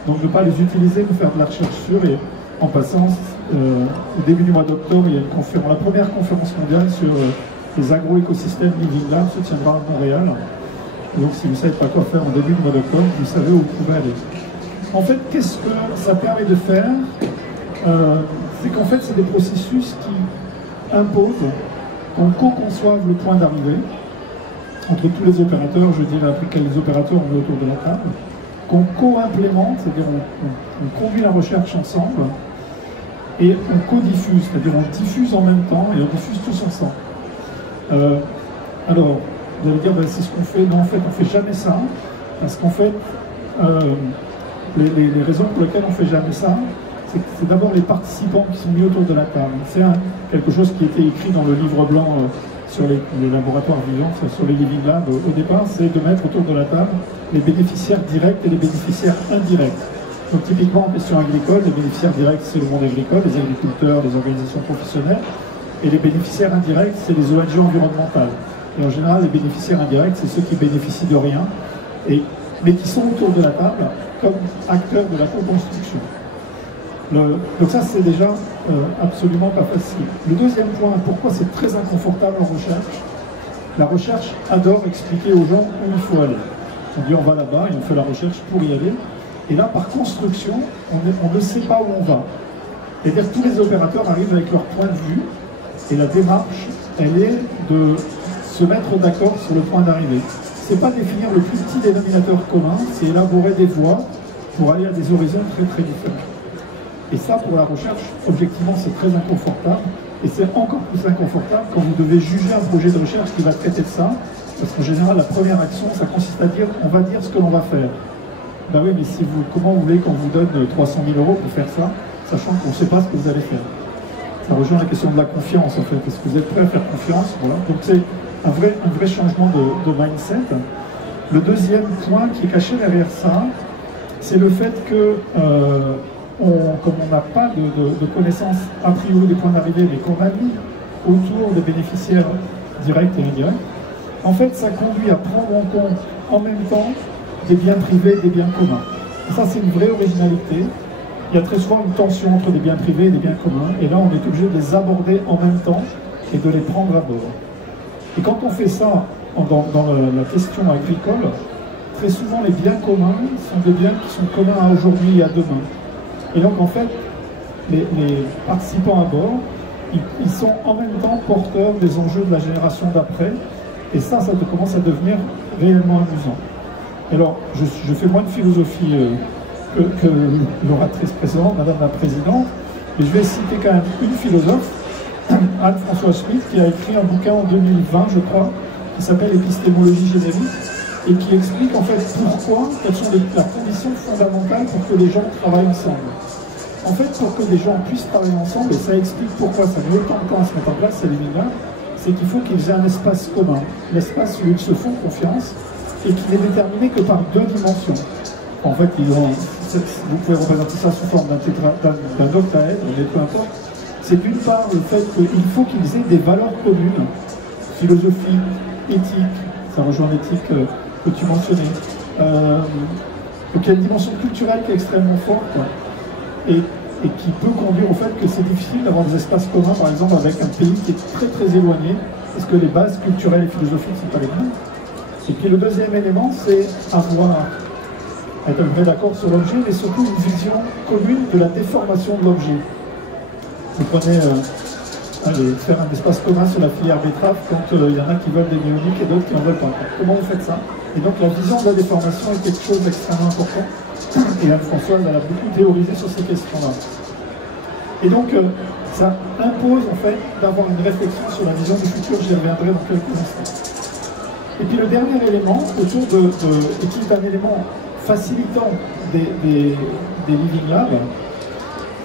donc ne pas les utiliser, mais faire de la recherche sur, et en passant, au début du mois d'octobre, il y a une conférence, la première conférence mondiale sur les agroécosystèmes Living Lab se tiendra à Montréal. Donc si vous ne savez pas quoi faire en début du mois d'octobre, vous savez où vous pouvez aller. En fait, qu'est-ce que ça permet de faire? C'est qu'en fait, c'est des processus qui imposent qu'on co-conçoive le point d'arrivée entre tous les opérateurs, je dirais après quels opérateurs on est autour de la table, qu'on co-implémente, c'est-à-dire on conduit la recherche ensemble, et on co-diffuse, c'est-à-dire on diffuse en même temps et on diffuse tous ensemble. Alors, vous allez dire, ben, c'est ce qu'on fait. Non, en fait, on ne fait jamais ça, parce qu'en fait, les raisons pour lesquelles on ne fait jamais ça, c'est d'abord les participants qui sont mis autour de la table. C'est quelque chose qui était écrit dans le livre blanc sur les laboratoires vivants, sur les Living Lab au départ, c'est de mettre autour de la table les bénéficiaires directs et les bénéficiaires indirects. Donc typiquement en question agricole, les bénéficiaires directs c'est le monde agricole, les agriculteurs, les organisations professionnelles, et les bénéficiaires indirects c'est les ONG environnementales. Et en général les bénéficiaires indirects c'est ceux qui bénéficient de rien, mais qui sont autour de la table comme acteurs de la co-construction. Donc ça c'est déjà absolument pas facile. Le deuxième point, pourquoi c'est très inconfortable en recherche, la recherche adore expliquer aux gens où il faut aller. On dit on va là-bas et on fait la recherche pour y aller. Et là, par construction, on ne sait pas où on va. C'est-à-dire que tous les opérateurs arrivent avec leur point de vue, et la démarche, elle est de se mettre d'accord sur le point d'arrivée. Ce n'est pas définir le plus petit dénominateur commun, c'est élaborer des voies pour aller à des horizons très très différents. Et ça, pour la recherche, objectivement, c'est très inconfortable, et c'est encore plus inconfortable quand vous devez juger un projet de recherche qui va traiter de ça, parce qu'en général, la première action, ça consiste à dire, on va dire ce que l'on va faire. Ben oui, mais comment vous voulez qu'on vous donne 300 000 € pour faire ça, sachant qu'on ne sait pas ce que vous allez faire? Ça rejoint la question de la confiance, en fait. Est-ce que vous êtes prêt à faire confiance? Voilà. Donc c'est un vrai changement de mindset. Le deuxième point qui est caché derrière ça, c'est le fait que, comme on n'a pas de connaissances a priori des points d'arrivée, mais qu'on a mis autour des bénéficiaires directs et indirects, en fait, ça conduit à prendre en compte en même temps des biens privés et des biens communs. Et ça, c'est une vraie originalité. Il y a très souvent une tension entre des biens privés et des biens communs, et là, on est obligé de les aborder en même temps et de les prendre à bord. Et quand on fait ça dans la question agricole, très souvent, les biens communs sont des biens qui sont communs à aujourd'hui et à demain. Et donc, en fait, les participants à bord, ils sont en même temps porteurs des enjeux de la génération d'après, et ça commence à devenir réellement amusant. Alors, je fais moins de philosophie que l'oratrice précédente, Madame la Présidente, et je vais citer quand même une philosophe, Anne-Françoise Schmitt, qui a écrit un bouquin en 2020, je crois, qui s'appelle Épistémologie générique, et qui explique en fait pourquoi, quelles sont la condition fondamentale pour que les gens travaillent ensemble. En fait, pour que des gens puissent travailler ensemble, et ça explique pourquoi ça met autant de temps à se mettre en place, c'est évident, c'est qu'il faut qu'ils aient un espace commun, l'espace où ils se font confiance, et qui n'est déterminé que par deux dimensions. En fait, vous pouvez représenter ça sous forme d'un octaèdre, mais peu importe. C'est d'une part le fait qu'il faut qu'ils aient des valeurs communes, philosophie, éthique, ça rejoint l'éthique que tu mentionnais. Donc il y a une dimension culturelle qui est extrêmement forte et qui peut conduire au fait que c'est difficile d'avoir des espaces communs, par exemple, avec un pays qui est très très éloigné, parce que les bases culturelles et philosophiques ne sont pas les mêmes. Et puis le deuxième élément, c'est être d'accord sur l'objet, mais surtout une vision commune de la déformation de l'objet. Vous prenez, faire un espace commun sur la filière betterave quand il y en a qui veulent des néoniques et d'autres qui n'en veulent pas. Comment vous faites ça? Et donc la vision de la déformation est quelque chose d'extrêmement important. Et Anne-Françoise, elle a beaucoup théorisé sur ces questions-là. Et donc, ça impose en fait d'avoir une réflexion sur la vision du futur, j'y reviendrai dans quelques instants. Et puis le dernier élément, et qui est un élément facilitant des Living Labs,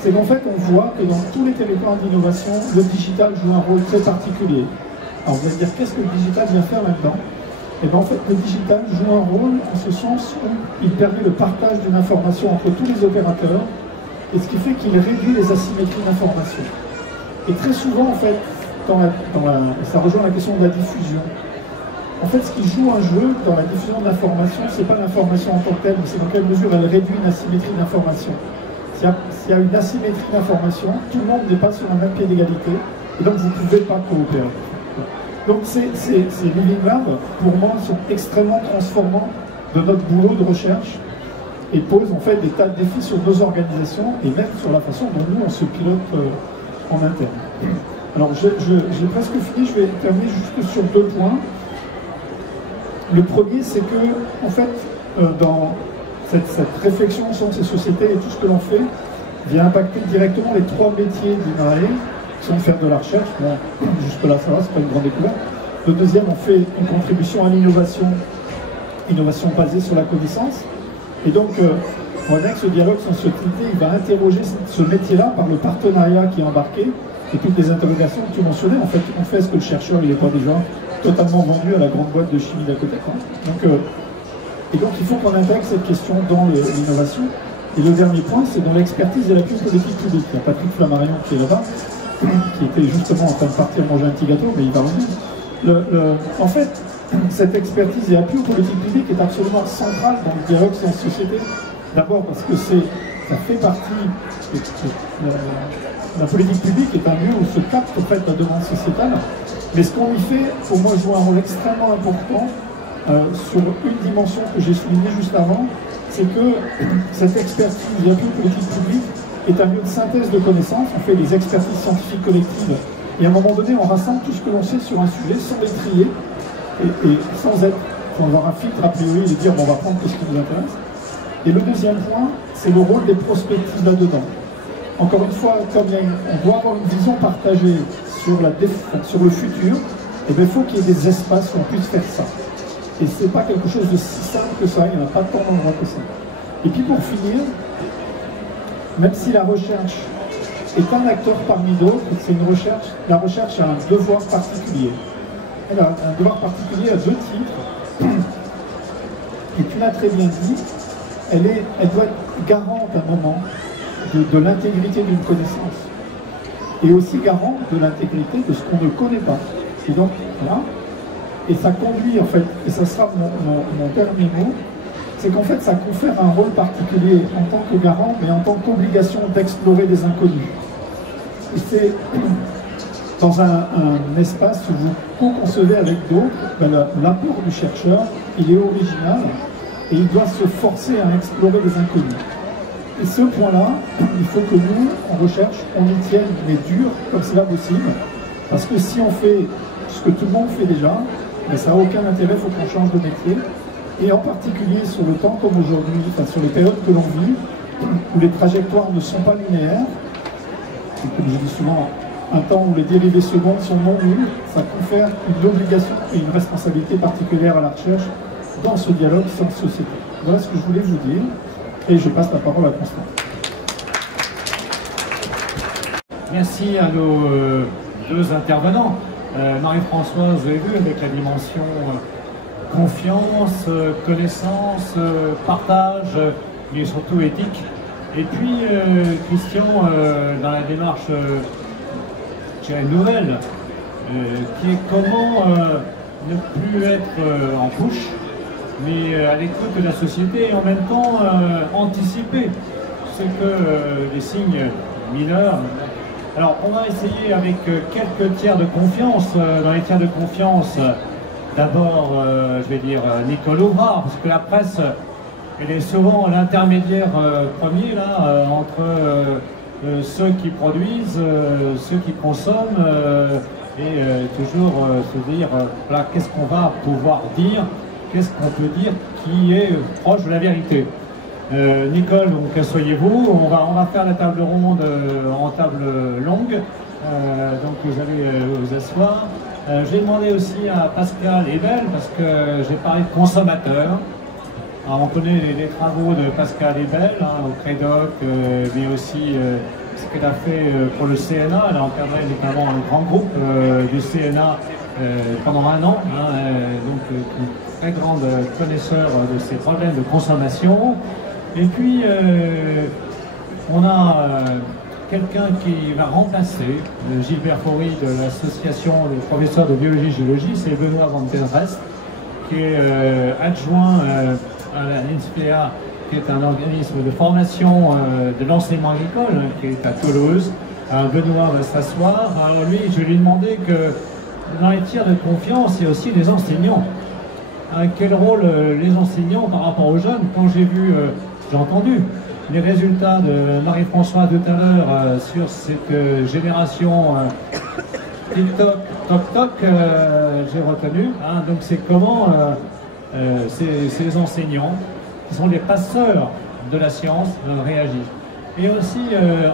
c'est qu'en fait on voit que dans tous les territoires d'innovation, le digital joue un rôle très particulier. Alors vous allez dire, qu'est-ce que le digital vient faire là-dedans? Et bien en fait, le digital joue un rôle en ce sens où il permet le partage d'une information entre tous les opérateurs, et ce qui fait qu'il réduit les asymétries d'information. Et très souvent, en fait, ça rejoint la question de la diffusion. En fait, ce qui joue un jeu dans la diffusion de l'information, ce n'est pas l'information en tant que telle, mais c'est dans quelle mesure elle réduit une asymétrie d'information. S'il y a une asymétrie d'information, tout le monde n'est pas sur un même pied d'égalité, et donc vous ne pouvez pas coopérer. Donc ces Living Labs, pour moi, sont extrêmement transformants de notre boulot de recherche et posent en fait des tas de défis sur nos organisations et même sur la façon dont nous on se pilote en interne. Alors j'ai presque fini, je vais terminer juste sur deux points. Le premier, c'est que en fait, dans cette réflexion sur ces sociétés et tout ce que l'on fait vient impacter directement les trois métiers d'INRAE, qui sont de faire de la recherche. Bon, jusque-là, ça va, c'est pas une grande découverte. Le deuxième, on fait une contribution à l'innovation, innovation basée sur la connaissance. Et donc, on voit bien que ce dialogue sans subtilité, il va interroger ce métier-là par le partenariat qui est embarqué et toutes les interrogations que tu mentionnais. En fait, on fait ce que le chercheur, il n'est pas déjà totalement vendu à la grande boîte de chimie d'à côté. Et donc, il faut qu'on intègre cette question dans l'innovation. Et le dernier point, c'est dans l'expertise et l'appui aux politiques publiques. Il y a Patrick Flammarion qui est là-bas, qui était justement en train de partir manger un petit gâteau, mais il va revenir. En fait, cette expertise et appui aux politiques publiques est absolument centrale dans le dialogue science-société. D'abord parce que ça fait partie de la politique publique est un lieu où se capte en fait la demande sociétale. Mais ce qu'on y fait, pour moi, joue un rôle extrêmement important sur une dimension que j'ai soulignée juste avant, c'est que cette expertise et appui aux politiques publiques est un lieu de synthèse de connaissances. On fait des expertises scientifiques collectives et à un moment donné, on rassemble tout ce que l'on sait sur un sujet sans les trier et sans avoir un filtre a priori et dire bon, on va prendre tout ce qui nous intéresse. Et le deuxième point, c'est le rôle des prospectives là-dedans. Encore une fois, comme on doit avoir une vision partagée sur le futur, et bien, il faut qu'il y ait des espaces où on puisse faire ça. Et ce n'est pas quelque chose de si simple que ça, il n'y en a pas tant d'endroits que ça. Et puis pour finir, même si la recherche est un acteur parmi d'autres, c'est une recherche, la recherche a un devoir particulier. Elle a un devoir particulier à deux titres. Et tu l'as très bien dit, elle doit être garante à un moment de l'intégrité d'une connaissance. Et aussi garante de l'intégrité de ce qu'on ne connaît pas. Et donc, voilà. Et ça conduit, en fait, et ça sera mon dernier mot, c'est qu'en fait, ça confère un rôle particulier en tant que garant, mais en tant qu'obligation d'explorer des inconnus. Et c'est dans un espace où vous co-concevez avec d'autres, ben l'apport du chercheur, il est original et il doit se forcer à explorer des inconnus. Et ce point-là, il faut que nous, en recherche, on y tienne, mais dur, comme cela possible, parce que si on fait ce que tout le monde fait déjà, ben ça n'a aucun intérêt, il faut qu'on change de métier. Et en particulier sur le temps comme aujourd'hui, enfin sur les périodes que l'on vit, où les trajectoires ne sont pas linéaires, et comme je dis souvent, un temps où les dérivés secondes sont non nuls, ça confère une obligation et une responsabilité particulière à la recherche dans ce dialogue science-société. Voilà ce que je voulais vous dire, et je passe la parole à Constant. Merci à nos deux intervenants. Marie-Françoise, vous avez vu, avec la dimension confiance, connaissance, partage, mais surtout éthique. Et puis Christian, dans la démarche nouvelle, qui est comment ne plus être en couche, mais à l'écoute de la société et en même temps anticiper ce que les signes mineurs. Alors on va essayer avec quelques tiers de confiance. Dans les tiers de confiance, d'abord, je vais dire Nicole Ouvrard, parce que la presse, elle est souvent l'intermédiaire premier là, entre ceux qui produisent, ceux qui consomment, et toujours se dire, voilà, qu'est-ce qu'on va pouvoir dire, qu'est-ce qu'on peut dire qui est proche de la vérité. Nicole, donc asseyez-vous, on va faire la table ronde en table longue, donc vous allez vous asseoir. J'ai demandé aussi à Pascal Ebel, parce que j'ai parlé de consommateurs. Alors, on connaît les travaux de Pascal Ebel au CREDOC, mais aussi ce qu'elle a fait pour le CNA. Elle a encadré notamment un grand groupe du CNA pendant 1 an, donc une très grande connaisseur de ces problèmes de consommation. Et puis, on a quelqu'un qui va remplacer Gilbert Faury de l'association des professeurs de biologie-géologie, c'est Benoît Van den Rest, qui est adjoint à l'INSPEA, qui est un organisme de formation de l'enseignement agricole, qui est à Toulouse. Benoît va s'asseoir. Alors lui, je lui ai demandé que dans les tiers de confiance, il y a aussi les enseignants. Quel rôle les enseignants par rapport aux jeunes? Quand j'ai vu, j'ai entendu les résultats de Marie-Françoise tout à l'heure sur cette génération TikTok, Toc, j'ai retenu. Donc c'est comment ces enseignants, qui sont les passeurs de la science, réagissent. Et aussi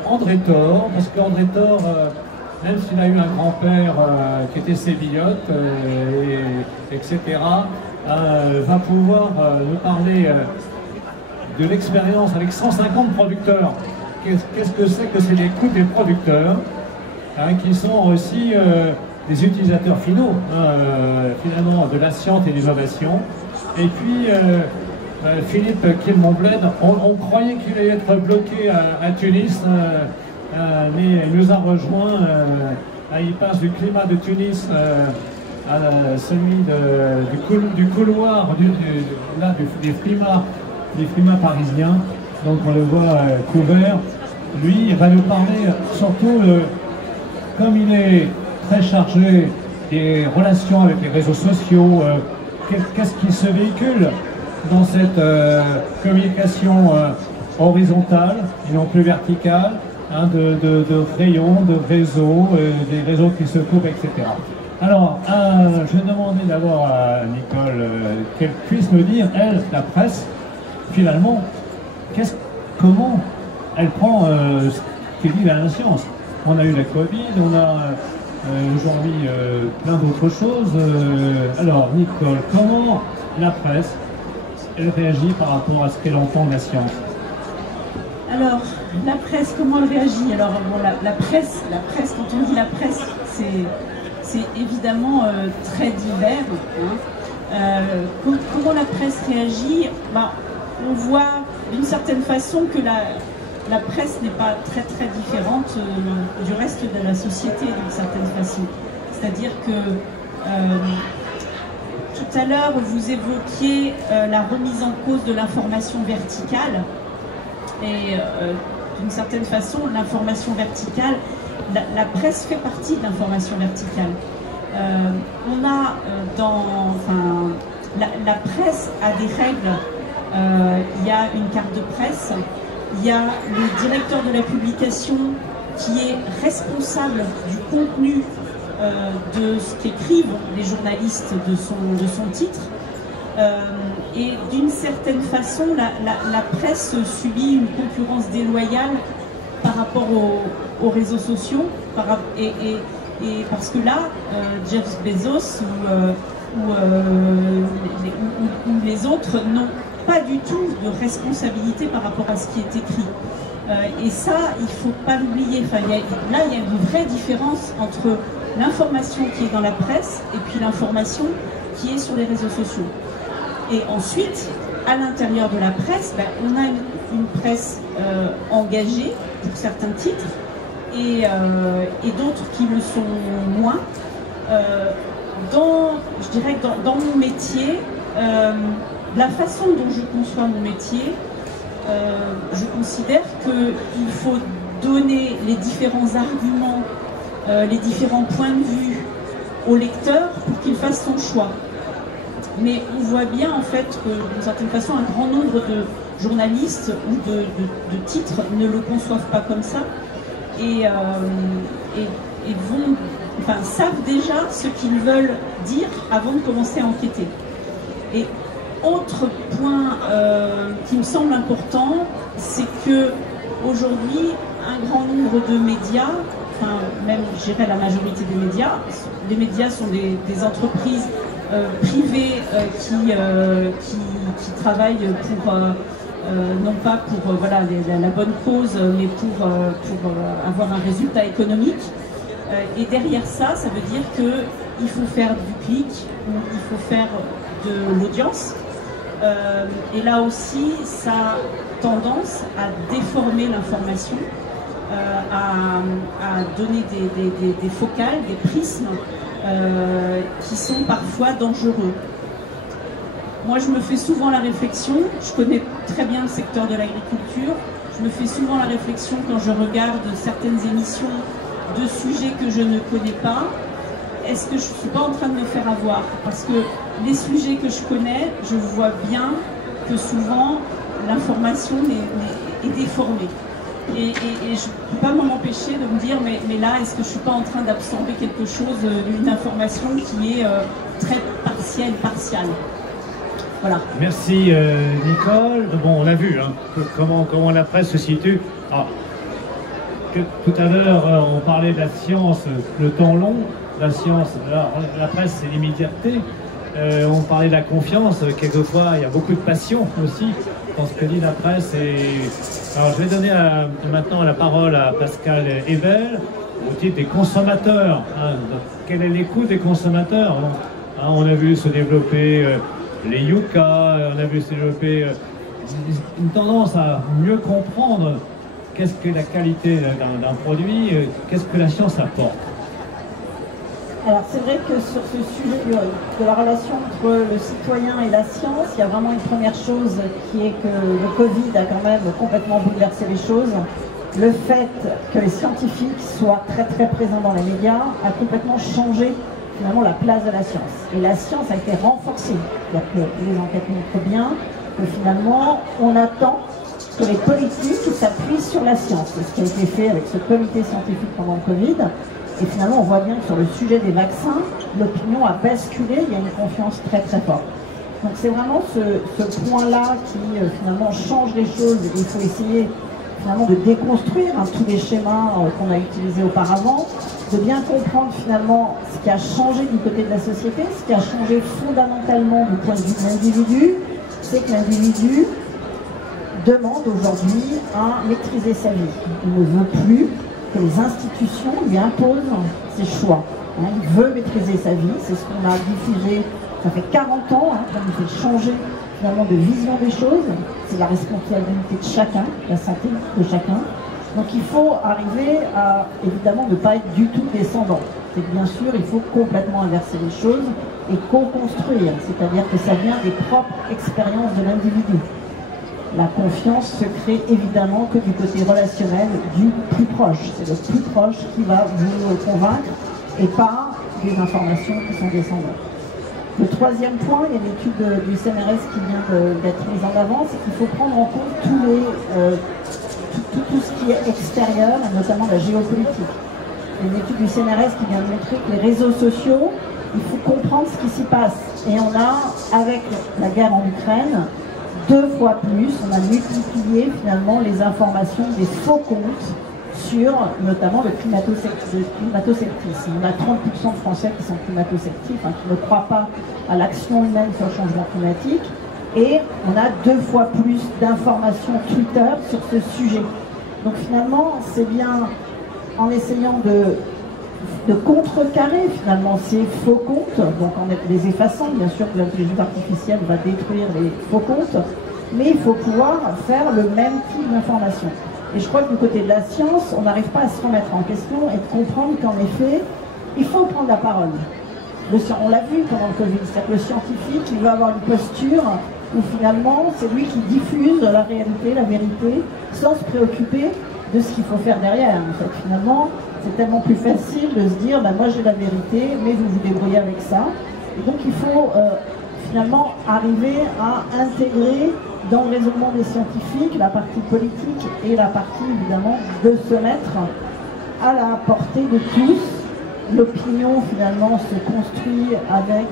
André Thor, parce qu'André Thor, même s'il a eu un grand-père qui était sébillot, etc., va pouvoir nous parler de l'expérience avec 150 producteurs. Qu'est-ce que c'est l'écoute des producteurs, qui sont aussi des utilisateurs finaux, finalement, de la science et de l'innovation. Et puis, Philippe Kilmonbled, on croyait qu'il allait être bloqué à Tunis, mais il nous a rejoint. Il passe du climat de Tunis à celui du couloir des frimas parisiens. Donc on le voit couvert. Lui, il va nous parler surtout, comme il est très chargé des relations avec les réseaux sociaux, qu'est-ce qui se véhicule dans cette communication horizontale et non plus verticale, de rayons, de réseaux, des réseaux qui se coupent, etc. Alors, je vais demander d'abord à Nicole qu'elle puisse me dire, elle, la presse, finalement, comment elle prend ce qu'elle dit à la science. On a eu la Covid, on a aujourd'hui plein d'autres choses. Alors, Nicole, comment la presse, elle réagit par rapport à ce qu'elle entend de la science? Alors, la presse, comment elle réagit? Alors, bon, la presse, quand on dit la presse, c'est évidemment très divers. Comment la presse réagit? On voit d'une certaine façon que la presse n'est pas très différente du reste de la société d'une certaine façon. C'est-à-dire que tout à l'heure, vous évoquiez la remise en cause de l'information verticale. Et d'une certaine façon, l'information verticale, la presse fait partie de l'information verticale. On a la presse a des règles. Il y a une carte de presse, il y a le directeur de la publication qui est responsable du contenu de ce qu'écrivent les journalistes de son titre. Et d'une certaine façon, la presse subit une concurrence déloyale par rapport aux réseaux sociaux. Et parce que là, Jeff Bezos ou les autres n'ont pas du tout de responsabilité par rapport à ce qui est écrit. Et ça, il ne faut pas l'oublier. Enfin, là, il y a une vraie différence entre l'information qui est dans la presse et puis l'information qui est sur les réseaux sociaux. Et ensuite, à l'intérieur de la presse, on a une presse engagée pour certains titres et d'autres qui le sont moins. Je dirais que dans mon métier, la façon dont je conçois mon métier, je considère qu'il faut donner les différents arguments, les différents points de vue au lecteur pour qu'il fasse son choix. Mais on voit bien en fait que d'une certaine façon un grand nombre de journalistes ou de titres ne le conçoivent pas comme ça et savent déjà ce qu'ils veulent dire avant de commencer à enquêter. Et autre point qui me semble important, c'est que aujourd'hui un grand nombre de médias, même je dirais la majorité des médias, les médias sont des entreprises privées qui travaillent pour non pas pour la bonne cause, mais pour avoir un résultat économique. Et derrière ça, ça veut dire qu'il faut faire du clic, ou il faut faire de l'audience. Et là aussi, ça a tendance à déformer l'information, à donner des focales, des prismes qui sont parfois dangereux. Moi, je me fais souvent la réflexion, je connais très bien le secteur de l'agriculture, je me fais souvent la réflexion quand je regarde certaines émissions de sujets que je ne connais pas, est-ce que je ne suis pas en train de me faire avoir? Parce que les sujets que je connais, je vois bien que souvent l'information est déformée. Et je ne peux pas m'en empêcher de me dire, mais là, est-ce que je ne suis pas en train d'absorber quelque chose, une information qui est très partiale. Voilà. Merci Nicole. Bon, on a vu comment la presse se situe. Alors, tout à l'heure, on parlait de la science, le temps long. La science, alors, la presse, c'est l'immédiateté. On parlait de la confiance. Quelquefois, il y a beaucoup de passion aussi dans ce que dit la presse. Alors, je vais donner maintenant la parole à Pascal Ebel au titre des consommateurs. Quel est l'écoute des consommateurs? On a vu se développer les Yucca, on a vu se développer une tendance à mieux comprendre qu'est-ce que la qualité d'un produit, qu'est-ce que la science apporte. Alors c'est vrai que sur ce sujet de la relation entre le citoyen et la science, il y a vraiment une première chose qui est que le Covid a quand même complètement bouleversé les choses. Le fait que les scientifiques soient très très présents dans les médias a complètement changé finalement la place de la science. Et la science a été renforcée. Donc les enquêtes montrent bien que finalement on attend que les politiques s'appuient sur la science. C'est ce qui a été fait avec ce comité scientifique pendant le Covid. Et finalement, on voit bien que sur le sujet des vaccins, l'opinion a basculé, il y a une confiance très très forte. Donc c'est vraiment ce point-là qui finalement change les choses. Il faut essayer finalement de déconstruire tous les schémas qu'on a utilisés auparavant, de bien comprendre finalement ce qui a changé du côté de la société, ce qui a changé fondamentalement du point de vue de l'individu, c'est que l'individu demande aujourd'hui à maîtriser sa vie. Il ne veut plus que les institutions lui imposent ses choix. Il veut maîtriser sa vie, c'est ce qu'on a diffusé, ça fait 40 ans qu'on nous fait changer finalement de vision des choses, c'est la responsabilité de chacun, la santé de chacun. Donc il faut arriver à, évidemment, ne pas être du tout descendant. C'est que bien sûr, il faut complètement inverser les choses et co-construire, c'est-à-dire que ça vient des propres expériences de l'individu. La confiance se crée évidemment que du côté relationnel du plus proche. C'est le plus proche qui va vous convaincre et pas des informations qui sont descendantes. Le troisième point, il y a une étude du CNRS qui vient d'être mise en avant, c'est qu'il faut prendre en compte tout ce qui est extérieur, notamment la géopolitique. Il y a une étude du CNRS qui vient de montrer que les réseaux sociaux, il faut comprendre ce qui s'y passe. Et on a, avec la guerre en Ukraine, 2 fois plus, on a multiplié finalement les informations des faux comptes sur notamment le climato-scepticisme. On a 30% de Français qui sont climato-sceptiques, qui ne croient pas à l'action humaine sur le changement climatique. Et on a 2 fois plus d'informations Twitter sur ce sujet. Donc finalement, c'est bien en essayant de contrecarrer finalement ces faux comptes, donc en les effaçant, bien sûr que l'intelligence artificielle va détruire les faux comptes, mais il faut pouvoir faire le même type d'information. Et je crois que du côté de la science, on n'arrive pas à se remettre en question et de comprendre qu'en effet, il faut prendre la parole. On l'a vu pendant le Covid, c'est-à-dire que le scientifique, il va avoir une posture où finalement, c'est lui qui diffuse la réalité, la vérité, sans se préoccuper de ce qu'il faut faire derrière. En fait, finalement, c'est tellement plus facile de se dire, moi j'ai la vérité, mais vous vous débrouillez avec ça. Et donc il faut finalement arriver à intégrer dans le raisonnement des scientifiques la partie politique et la partie évidemment de se mettre à la portée de tous. L'opinion finalement se construit avec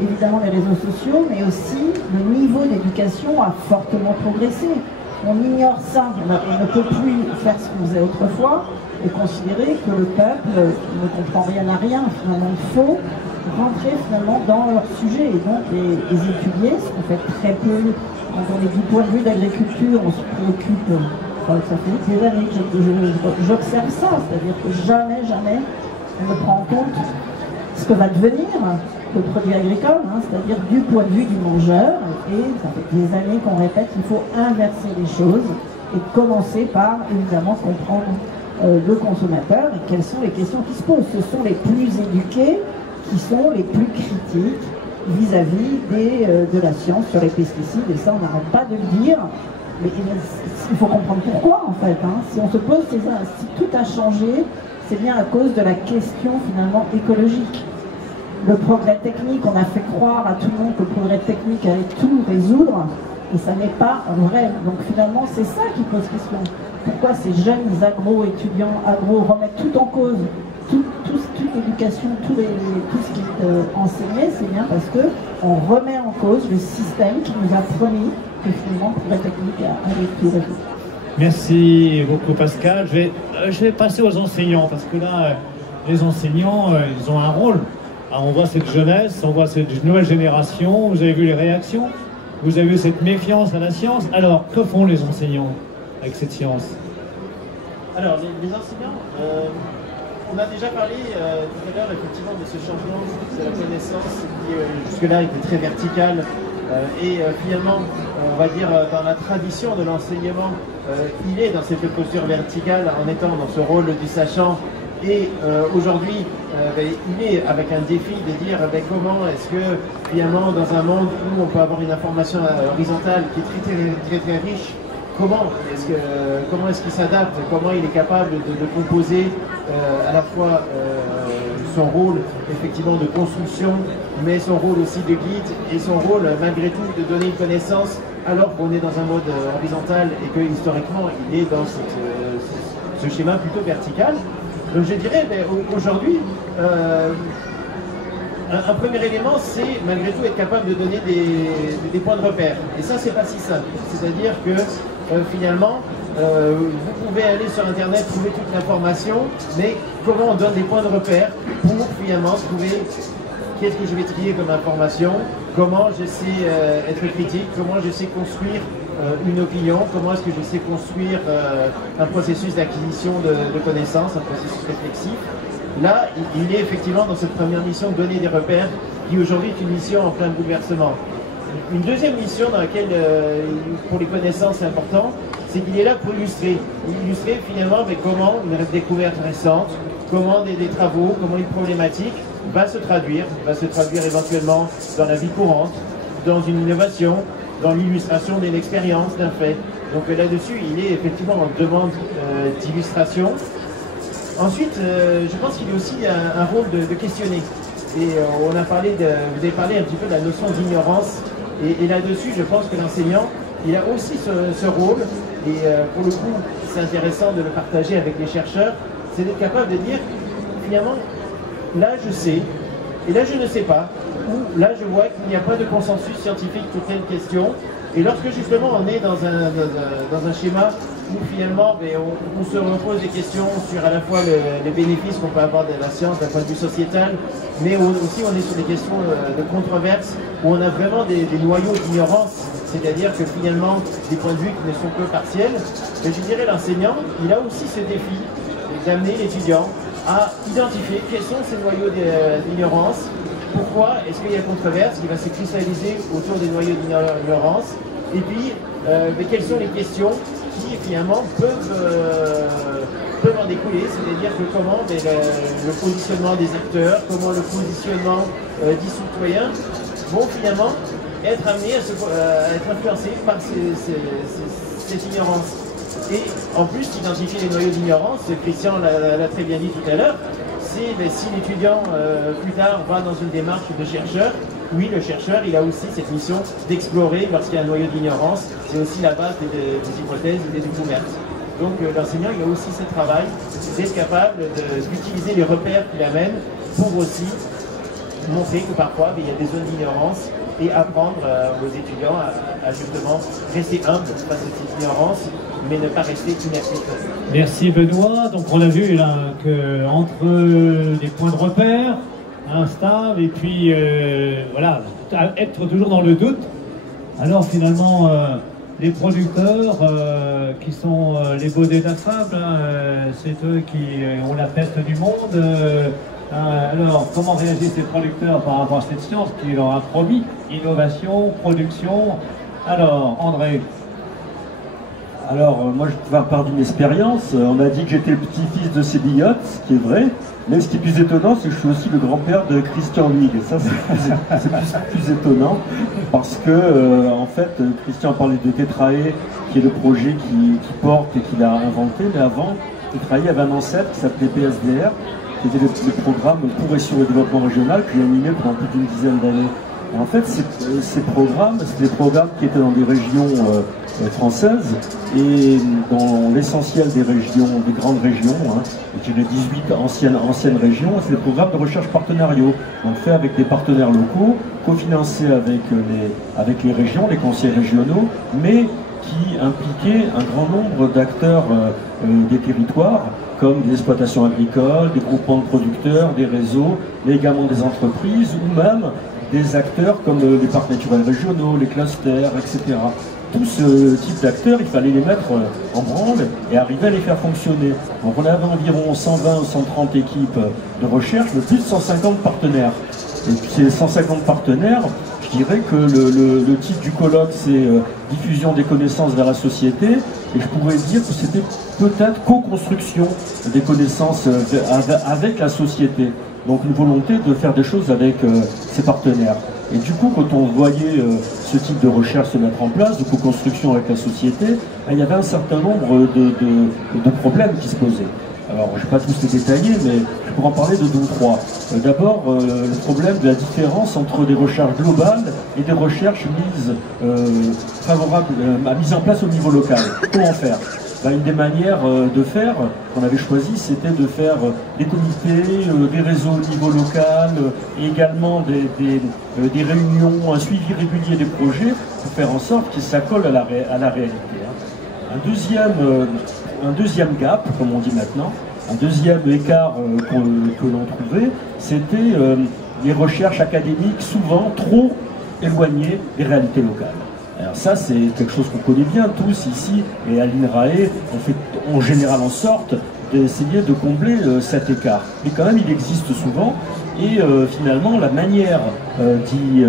évidemment les réseaux sociaux, mais aussi le niveau d'éducation a fortement progressé. On ignore ça, on ne peut plus faire ce qu'on faisait autrefois et considérer que le peuple ne comprend rien à rien. Finalement, il faut rentrer finalement dans leur sujet et donc les étudier, ce qu'on fait très peu. Quand on est du point de vue de l'agriculture, on se préoccupe, ça fait des années que j'observe ça, c'est-à-dire que jamais on ne prend en compte ce que va devenir le produit agricole, c'est-à-dire du point de vue du mangeur, et ça fait des années qu'on répète qu'il faut inverser les choses et commencer par évidemment comprendre le consommateur et quelles sont les questions qui se posent. Ce sont les plus éduqués qui sont les plus critiques vis-à-vis de la science sur les pesticides, et ça on n'arrête pas de le dire, mais il faut comprendre pourquoi en fait. Si on se pose si tout a changé, c'est bien à cause de la question finalement écologique. Le progrès technique, on a fait croire à tout le monde que le progrès technique allait tout résoudre, et ça n'est pas vrai. Donc finalement, c'est ça qui pose question. Pourquoi ces jeunes étudiants agro remettent tout en cause, toute l'éducation, tout ce qui est enseigné, c'est bien parce qu'on remet en cause le système qui nous a promis que finalement le progrès technique allait tout résoudre. Merci beaucoup Pascal. Je vais passer aux enseignants, parce que là, les enseignants, ils ont un rôle. Alors, on voit cette jeunesse, on voit cette nouvelle génération, vous avez vu les réactions, vous avez vu cette méfiance à la science. Alors, que font les enseignants avec cette science? Alors, les enseignants, on a déjà parlé tout à l'heure effectivement de ce changement de la connaissance qui jusque-là était très vertical et finalement, on va dire dans la tradition de l'enseignement, il est dans cette posture verticale en étant dans ce rôle du sachant. Et aujourd'hui, il est avec un défi de dire comment est-ce que finalement dans un monde où on peut avoir une information horizontale qui est très riche, comment est-ce qu'il s'adapte, comment il est capable de composer à la fois son rôle effectivement de construction, mais son rôle aussi de guide et son rôle malgré tout de donner une connaissance alors qu'on est dans un mode horizontal et que historiquement il est dans ce schéma plutôt vertical. Donc je dirais aujourd'hui, un premier élément, c'est malgré tout être capable de donner des points de repère. Et ça, c'est pas si simple. C'est-à-dire que finalement, vous pouvez aller sur Internet, trouver toute l'information, mais comment on donne des points de repère pour finalement trouver qu'est-ce que je vais trier comme information, comment je sais être critique, comment je sais construire une opinion, comment est-ce que je sais construire un processus d'acquisition de connaissances, un processus réflexif. Là, il est effectivement dans cette première mission de donner des repères, qui aujourd'hui est une mission en plein bouleversement. Une deuxième mission dans laquelle, pour les connaissances, c'est important, c'est qu'il est là pour illustrer. Illustrer finalement comment une découverte récente, comment des travaux, comment une problématique va se traduire éventuellement dans la vie courante, dans une innovation, dans l'illustration d'une expérience, d'un fait. Donc là-dessus, il est effectivement en demande d'illustration. Ensuite, je pense qu'il y a aussi un rôle de questionner. Et vous avez parlé un petit peu de la notion d'ignorance. Et là-dessus, je pense que l'enseignant, il a aussi ce rôle. Et pour le coup, c'est intéressant de le partager avec les chercheurs. C'est d'être capable de dire, finalement, là je sais, et là je ne sais pas. Ou là je vois qu'il n'y a pas de consensus scientifique pour telle question. Et lorsque justement on est dans un schéma où finalement on se repose des questions sur à la fois les bénéfices qu'on peut avoir de la science d'un point de vue sociétal, mais aussi on est sur des questions de controverse où on a vraiment des noyaux d'ignorance, c'est-à-dire que finalement des points de vue qui ne sont que partiels. Et je dirais l'enseignant, il a aussi ce défi d'amener l'étudiant à identifier quels sont ces noyaux d'ignorance. Pourquoi est-ce qu'il y a controverse qui va se cristalliser autour des noyaux d'ignorance? Et puis, quelles sont les questions qui finalement peuvent en découler? C'est-à-dire que comment le positionnement des acteurs, comment le positionnement des citoyens vont finalement être amenés à être influencés par cette ignorance. Et en plus, identifier les noyaux d'ignorance, Christian l'a très bien dit tout à l'heure, c'est si l'étudiant plus tard va dans une démarche de chercheur, oui, le chercheur, il a aussi cette mission d'explorer lorsqu'il y a un noyau d'ignorance. C'est aussi la base des hypothèses et des découvertes. Donc l'enseignant, il a aussi ce travail d'être capable d'utiliser les repères qu'il amène pour aussi montrer que parfois il y a des zones d'ignorance et apprendre aux étudiants à justement rester humbles face à cette ignorance, mais ne pas rester inactifs. Merci Benoît. Donc on a vu là qu'entre des points de repère instables et puis voilà, être toujours dans le doute, alors finalement les producteurs qui sont les beaux inaffables, c'est eux qui ont la peste du monde. Alors, comment réagissent ces producteurs par rapport à cette science qui leur a promis innovation, production? Alors, André. Alors, moi, je vais part d'une expérience. On a dit que j'étais le petit-fils de Sébillot, ce qui est vrai. Mais ce qui est plus étonnant, c'est que je suis aussi le grand-père de Christian Huyghe. Et ça, c'est plus étonnant. Parce que, en fait, Christian parlait de Tetrae, qui est le projet qu'il porte et qu'il a inventé. Mais avant, il travaillait avec un ancêtre qui s'appelait PSDR, qui était le programme pour et sur le développement régional, que j'ai animé pendant plus d'une dizaine d'années. En fait, ces programmes, c'est des programmes qui étaient dans des régions françaises et dans l'essentiel des régions, des grandes régions, qui est les 18 anciennes régions, c'est des programmes de recherche partenariaux, donc faits avec des partenaires locaux, cofinancés avec les régions, les conseils régionaux, mais qui impliquaient un grand nombre d'acteurs des territoires, comme des exploitations agricoles, des groupements de producteurs, des réseaux, mais également des entreprises ou même des acteurs comme les parcs naturels régionaux, les clusters, etc. Tout ce type d'acteurs, il fallait les mettre en branle et arriver à les faire fonctionner. Donc on avait environ 120 ou 130 équipes de recherche, mais plus de 150 partenaires. Et puis ces 150 partenaires, je dirais que le titre du colloque, c'est diffusion des connaissances vers la société, et je pourrais dire que c'était peut-être co-construction des connaissances avec la société. Donc une volonté de faire des choses avec ses partenaires. Et du coup, quand on voyait ce type de recherche se mettre en place, de co-construction avec la société, il y avait un certain nombre de problèmes qui se posaient. Alors, je ne vais pas tous les détailler, mais je pourrais en parler de deux ou trois. D'abord, le problème de la différence entre des recherches globales et des recherches mises en place au niveau local. Comment faire? Une des manières de faire qu'on avait choisi, c'était de faire des comités, des réseaux au niveau local, et également des réunions, un suivi régulier des projets, pour faire en sorte que ça colle à la réalité. Un deuxième gap, comme on dit maintenant, un deuxième écart que l'on trouvait, c'était les recherches académiques souvent trop éloignées des réalités locales. Alors ça, c'est quelque chose qu'on connaît bien tous ici, et à l'INRAE, on fait en général en sorte d'essayer de combler cet écart. Mais quand même, il existe souvent, et finalement, la manière d'y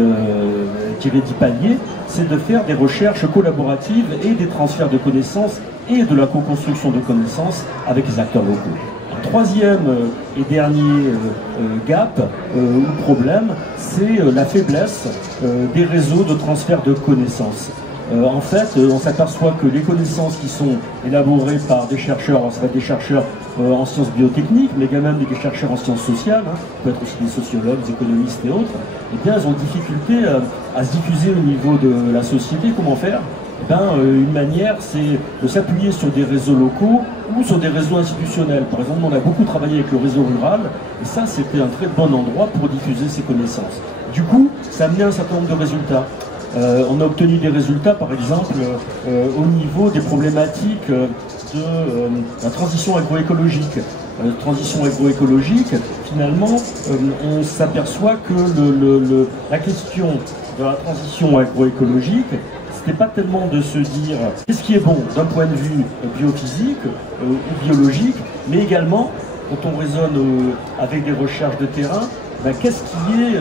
pallier, c'est de faire des recherches collaboratives et des transferts de connaissances et de la co-construction de connaissances avec les acteurs locaux. Troisième et dernier gap ou problème, c'est la faiblesse des réseaux de transfert de connaissances. En fait, on s'aperçoit que les connaissances qui sont élaborées par des chercheurs, ça va être des chercheurs en sciences biotechniques, mais également des chercheurs en sciences sociales, hein, ça peut être aussi des sociologues, des économistes et autres, eh bien, elles ont difficulté à se diffuser au niveau de la société. Comment faire? Une manière, c'est de s'appuyer sur des réseaux locaux ou sur des réseaux institutionnels. Par exemple, on a beaucoup travaillé avec le réseau rural, et ça, c'était un très bon endroit pour diffuser ces connaissances. Du coup, ça a amené un certain nombre de résultats. On a obtenu des résultats, par exemple, au niveau des problématiques de la transition agroécologique. Transition agroécologique, finalement, on s'aperçoit que la question de la transition agroécologique, c'était pas tellement de se dire qu'est-ce qui est bon d'un point de vue biophysique ou biologique, mais également, quand on raisonne avec des recherches de terrain, qu'est-ce qui est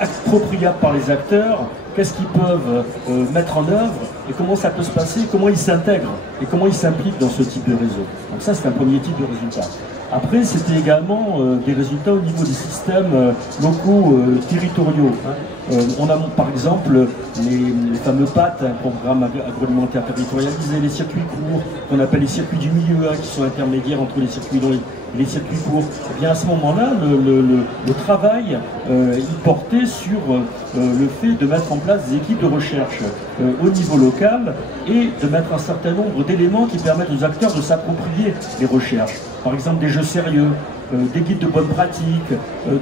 appropriable par les acteurs, qu'est-ce qu'ils peuvent mettre en œuvre et comment ça peut se passer, comment ils s'intègrent et comment ils s'impliquent dans ce type de réseau. Donc ça, c'est un premier type de résultat. Après, c'était également des résultats au niveau des systèmes locaux territoriaux. On a par exemple les fameux PAT, programme agroalimentaire territorialisé, les circuits courts, qu'on appelle les circuits du milieu, qui sont intermédiaires entre les circuits longs et les circuits courts. Et bien à ce moment-là, le travail il portait sur le fait de mettre en place des équipes de recherche au niveau local et de mettre un certain nombre d'éléments qui permettent aux acteurs de s'approprier les recherches. Par exemple des jeux sérieux, des guides de bonnes pratiques,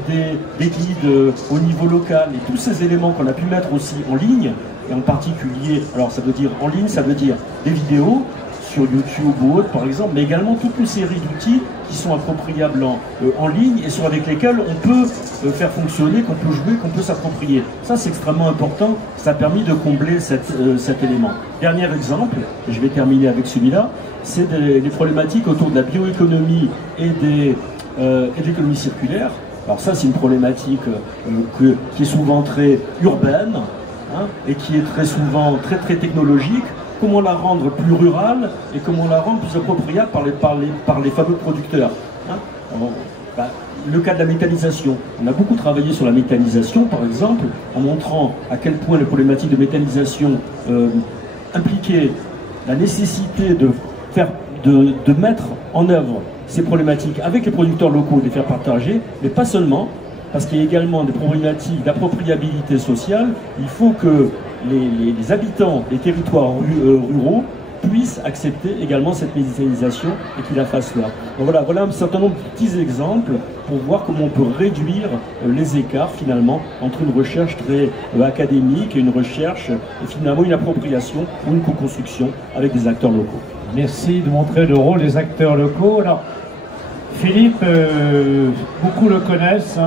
des guides au niveau local, et tous ces éléments qu'on a pu mettre aussi en ligne, et en particulier, alors ça veut dire en ligne, ça veut dire des vidéos sur YouTube ou autre par exemple, mais également toute une série d'outils qui sont appropriables en ligne et avec lesquels on peut faire fonctionner, qu'on peut jouer, qu'on peut s'approprier. Ça c'est extrêmement important, ça a permis de combler cet élément. Dernier exemple, et je vais terminer avec celui-là, c'est des problématiques autour de la bioéconomie et de l'économie circulaire. Alors ça c'est une problématique qui est souvent très urbaine et qui est très souvent très technologique. Comment la rendre plus rurale et comment la rendre plus appropriable par les fameux producteurs. Le cas de la méthanisation. On a beaucoup travaillé sur la méthanisation par exemple, en montrant à quel point les problématiques de méthanisation impliquaient la nécessité de mettre en œuvre ces problématiques avec les producteurs locaux, de les faire partager, mais pas seulement, parce qu'il y a également des problématiques d'appropriabilité sociale. Il faut que les habitants des territoires ruraux puissent accepter également cette méthanisation et qu'ils la fassent là. Donc voilà un certain nombre de petits exemples pour voir comment on peut réduire les écarts finalement entre une recherche très académique et une recherche et finalement une appropriation ou une co-construction avec des acteurs locaux. Merci de montrer le rôle des acteurs locaux. Alors, Philippe, beaucoup le connaissent.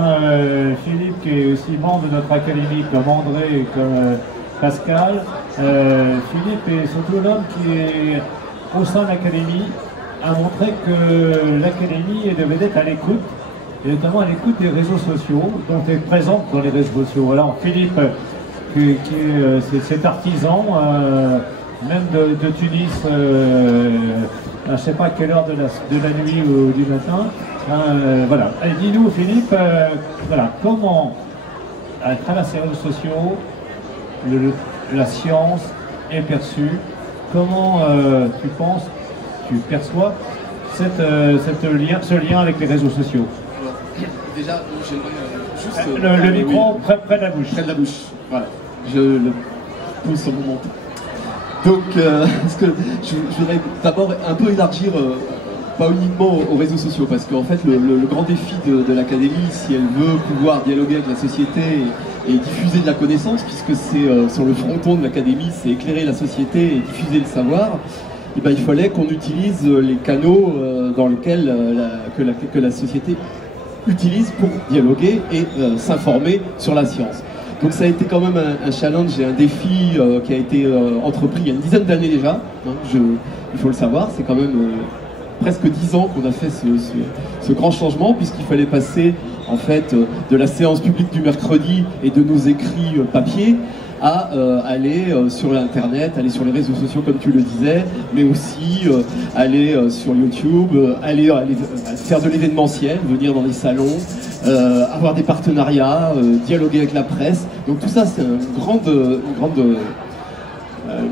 Philippe qui est aussi membre de notre académie comme André et comme Pascal. Philippe est surtout l'homme qui est au sein de l'académie a montré que l'académie devait être à l'écoute, et notamment à l'écoute des réseaux sociaux, dont elle est présente dans les réseaux sociaux. Alors Philippe, qui est cet artisan, même de Tunis, je ne sais pas à quelle heure de la nuit ou du matin. Voilà. Dis-nous Philippe, voilà, comment, à travers ces réseaux sociaux, la science est perçue, comment tu perçois ce lien avec les réseaux sociaux? Déjà, j'aimerais juste... le micro près de la bouche. Près de la bouche, voilà. Je le pose sur mon menton. Donc, je voudrais d'abord un peu élargir, pas uniquement aux réseaux sociaux, parce qu'en fait, le grand défi de l'académie, si elle veut pouvoir dialoguer avec la société et diffuser de la connaissance, puisque c'est sur le fronton de l'académie, c'est éclairer la société et diffuser le savoir, et ben, il fallait qu'on utilise les canaux dans lesquels que la société utilise pour dialoguer et s'informer sur la science. Donc ça a été quand même un challenge et un défi qui a été entrepris il y a une dizaine d'années déjà, il faut le savoir, c'est quand même presque 10 ans qu'on a fait ce grand changement, puisqu'il fallait passer en fait de la séance publique du mercredi et de nos écrits papier à aller sur Internet, aller sur les réseaux sociaux comme tu le disais, mais aussi aller sur YouTube, aller faire de l'événementiel, venir dans les salons, avoir des partenariats, dialoguer avec la presse. Donc tout ça, c'est une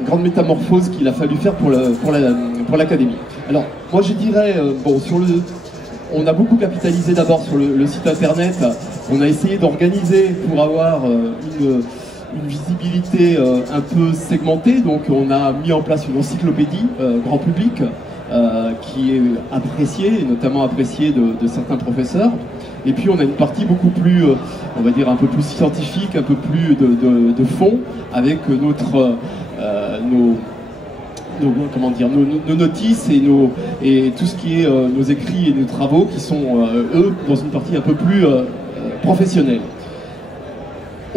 grande métamorphose qu'il a fallu faire pour l'académie. Alors moi je dirais, bon, on a beaucoup capitalisé d'abord sur le site internet, on a essayé d'organiser pour avoir une visibilité un peu segmentée, donc on a mis en place une encyclopédie grand public qui est appréciée, et notamment appréciée de certains professeurs. Et puis on a une partie beaucoup plus, on va dire un peu plus scientifique, un peu plus de fond, avec nos notices et tout ce qui est nos écrits et nos travaux qui sont, eux, dans une partie un peu plus professionnelle.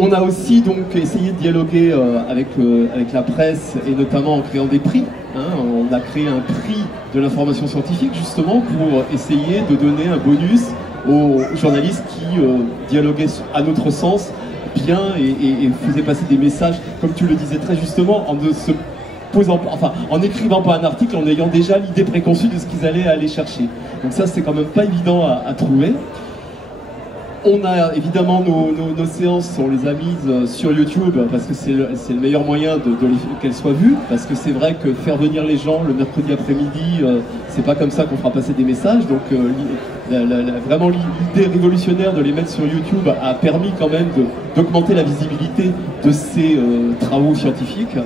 On a aussi donc essayé de dialoguer avec la presse et notamment en créant des prix. On a créé un prix de l'information scientifique justement pour essayer de donner un bonus aux journalistes qui dialoguaient à notre sens bien et faisaient passer des messages, comme tu le disais très justement, en écrivant pas un article, en ayant déjà l'idée préconçue de ce qu'ils allaient aller chercher. Donc ça, c'est quand même pas évident à trouver. On a évidemment nos séances, on les a mises sur YouTube parce que c'est le meilleur moyen qu'elles soient vues, parce que c'est vrai que faire venir les gens le mercredi après-midi, c'est pas comme ça qu'on fera passer des messages. Donc vraiment l'idée révolutionnaire de les mettre sur YouTube a permis quand même d'augmenter la visibilité de ces travaux scientifiques.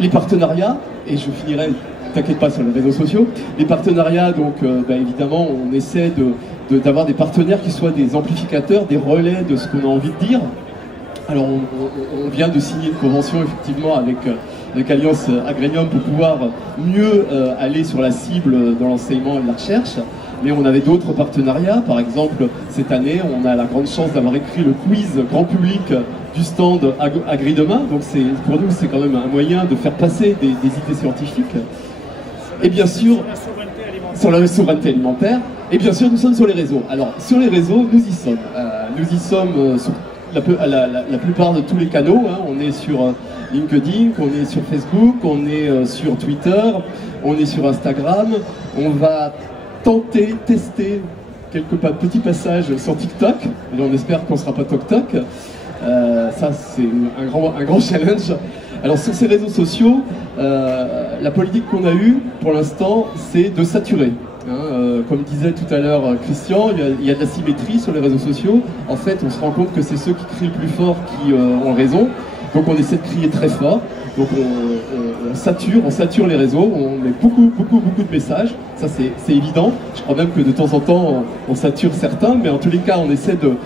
Les partenariats, et je finirai, t'inquiète pas, sur les réseaux sociaux, les partenariats, donc évidemment on essaie d'avoir des partenaires qui soient des amplificateurs, des relais de ce qu'on a envie de dire. Alors on vient de signer une convention effectivement avec Alliance Agrenium pour pouvoir mieux aller sur la cible dans l'enseignement et la recherche. Mais on avait d'autres partenariats. Par exemple, cette année, on a la grande chance d'avoir écrit le quiz grand public du stand Agri Demain. Donc pour nous, c'est quand même un moyen de faire passer des idées scientifiques. Et bien sûr, sur la souveraineté alimentaire. Et bien sûr, nous sommes sur les réseaux. Alors, sur les réseaux, nous y sommes. Nous y sommes sur la plupart de tous les canaux. On est sur LinkedIn, on est sur Facebook, on est sur Twitter, on est sur Instagram. On va tester quelques petits passages sur TikTok. Et on espère qu'on ne sera pas TokTok. Ça, c'est un grand challenge. Alors, sur ces réseaux sociaux, la politique qu'on a eue, pour l'instant, c'est de saturer. Comme disait tout à l'heure Christian, il y a de la symétrie sur les réseaux sociaux. En fait, on se rend compte que c'est ceux qui crient le plus fort qui ont raison. Donc on essaie de crier très fort. Donc on sature les réseaux, on met beaucoup de messages. Ça c'est évident. Je crois même que de temps en temps on sature certains, mais en tous les cas on essaie de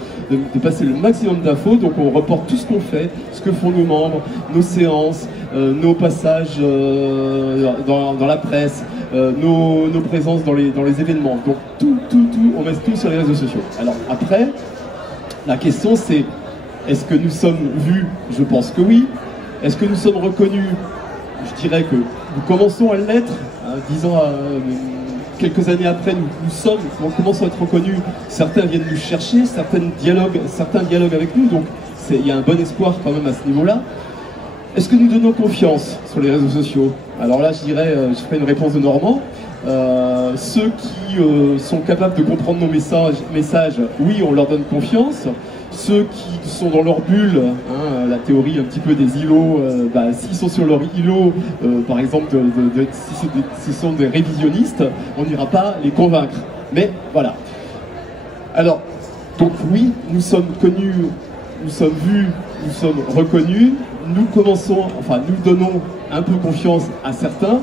passer le maximum d'infos. Donc on reporte tout ce qu'on fait, ce que font nos membres, nos séances, nos passages dans la presse, nos présences dans les événements. Donc tout, on met tout sur les réseaux sociaux. Alors après, la question c'est, est-ce que nous sommes vus? Je pense que oui. Est-ce que nous sommes reconnus? Je dirais que nous commençons à l'être. 10 ans, quelques années après, nous commençons à être reconnus. Certains viennent nous chercher, certains dialoguent avec nous. Donc il y a un bon espoir quand même à ce niveau-là. Est-ce que nous donnons confiance sur les réseaux sociaux? Alors là, je dirais, je ferai une réponse de Normand. Ceux qui sont capables de comprendre nos messages, oui, on leur donne confiance. Ceux qui sont dans leur bulle, la théorie un petit peu des îlots, s'ils sont sur leur îlot, par exemple, si ce sont des révisionnistes, on n'ira pas les convaincre. Mais voilà. Alors, donc oui, nous sommes connus, nous sommes vus, nous sommes reconnus, nous donnons un peu confiance à certains,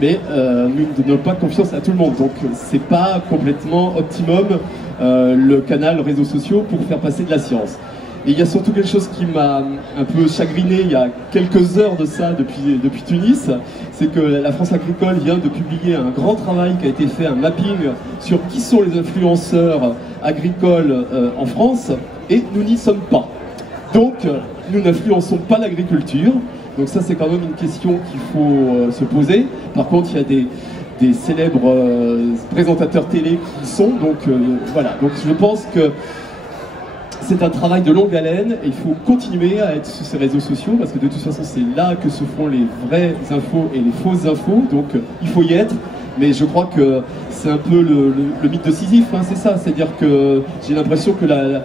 mais nous ne donnons pas confiance à tout le monde. Donc c'est pas complètement optimum le canal réseaux sociaux pour faire passer de la science. Et il y a surtout quelque chose qui m'a un peu chagriné il y a quelques heures de ça depuis Tunis, c'est que la France agricole vient de publier un grand travail qui a été fait, un mapping sur qui sont les influenceurs agricoles en France, et nous n'y sommes pas. Donc nous n'influençons pas l'agriculture. Donc ça, c'est quand même une question qu'il faut se poser. Par contre, il y a des célèbres présentateurs télé qui y sont. Donc voilà. Donc je pense que c'est un travail de longue haleine et il faut continuer à être sur ces réseaux sociaux parce que de toute façon c'est là que se font les vraies infos et les fausses infos, donc il faut y être. Mais je crois que c'est un peu le mythe de Sisyphe, hein, c'est ça, c'est-à-dire que j'ai l'impression que le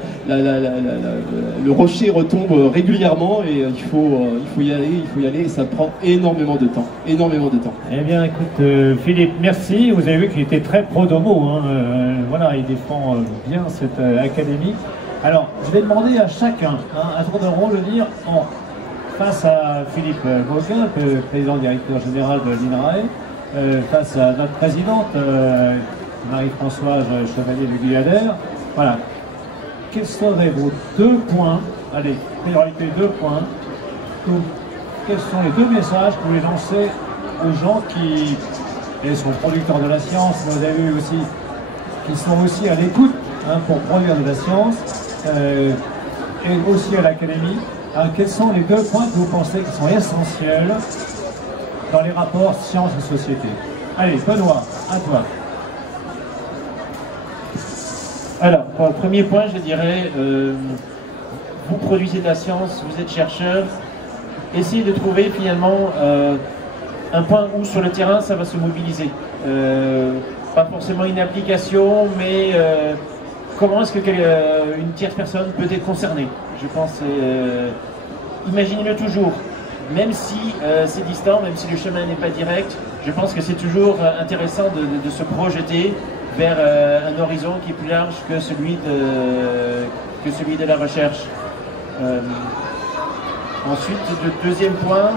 rocher retombe régulièrement et il faut y aller et ça prend énormément de temps, Eh bien écoute Philippe, merci, vous avez vu qu'il était très pro-domo, hein, voilà, il défend bien cette académie. Alors, je vais demander à chacun, hein, à tour de rôle, de dire, face à Philippe Gauguin, président directeur général de l'INRAE, face à notre présidente, Marie-Françoise Chevalier du Guyader, voilà, quels seraient vos 2 points, allez, priorité 2 points, quels sont les 2 messages que vous voulez lancer aux gens qui sont producteurs de la science, vous avez vu aussi, qui sont aussi à l'écoute, hein, pour produire de la science, et aussi à l'académie. Quels sont les 2 points que vous pensez qui sont essentiels dans les rapports sciences et société? Allez, Benoît, à toi. Alors, pour le premier point, je dirais, vous produisez de la science, vous êtes chercheur, essayez de trouver finalement un point où sur le terrain ça va se mobiliser. Pas forcément une application, mais comment est-ce que une tierce personne peut être concernée? Je pense, imaginez-le toujours, même si c'est distant, même si le chemin n'est pas direct, je pense que c'est toujours intéressant de se projeter vers un horizon qui est plus large que celui de la recherche. Ensuite, le deuxième point,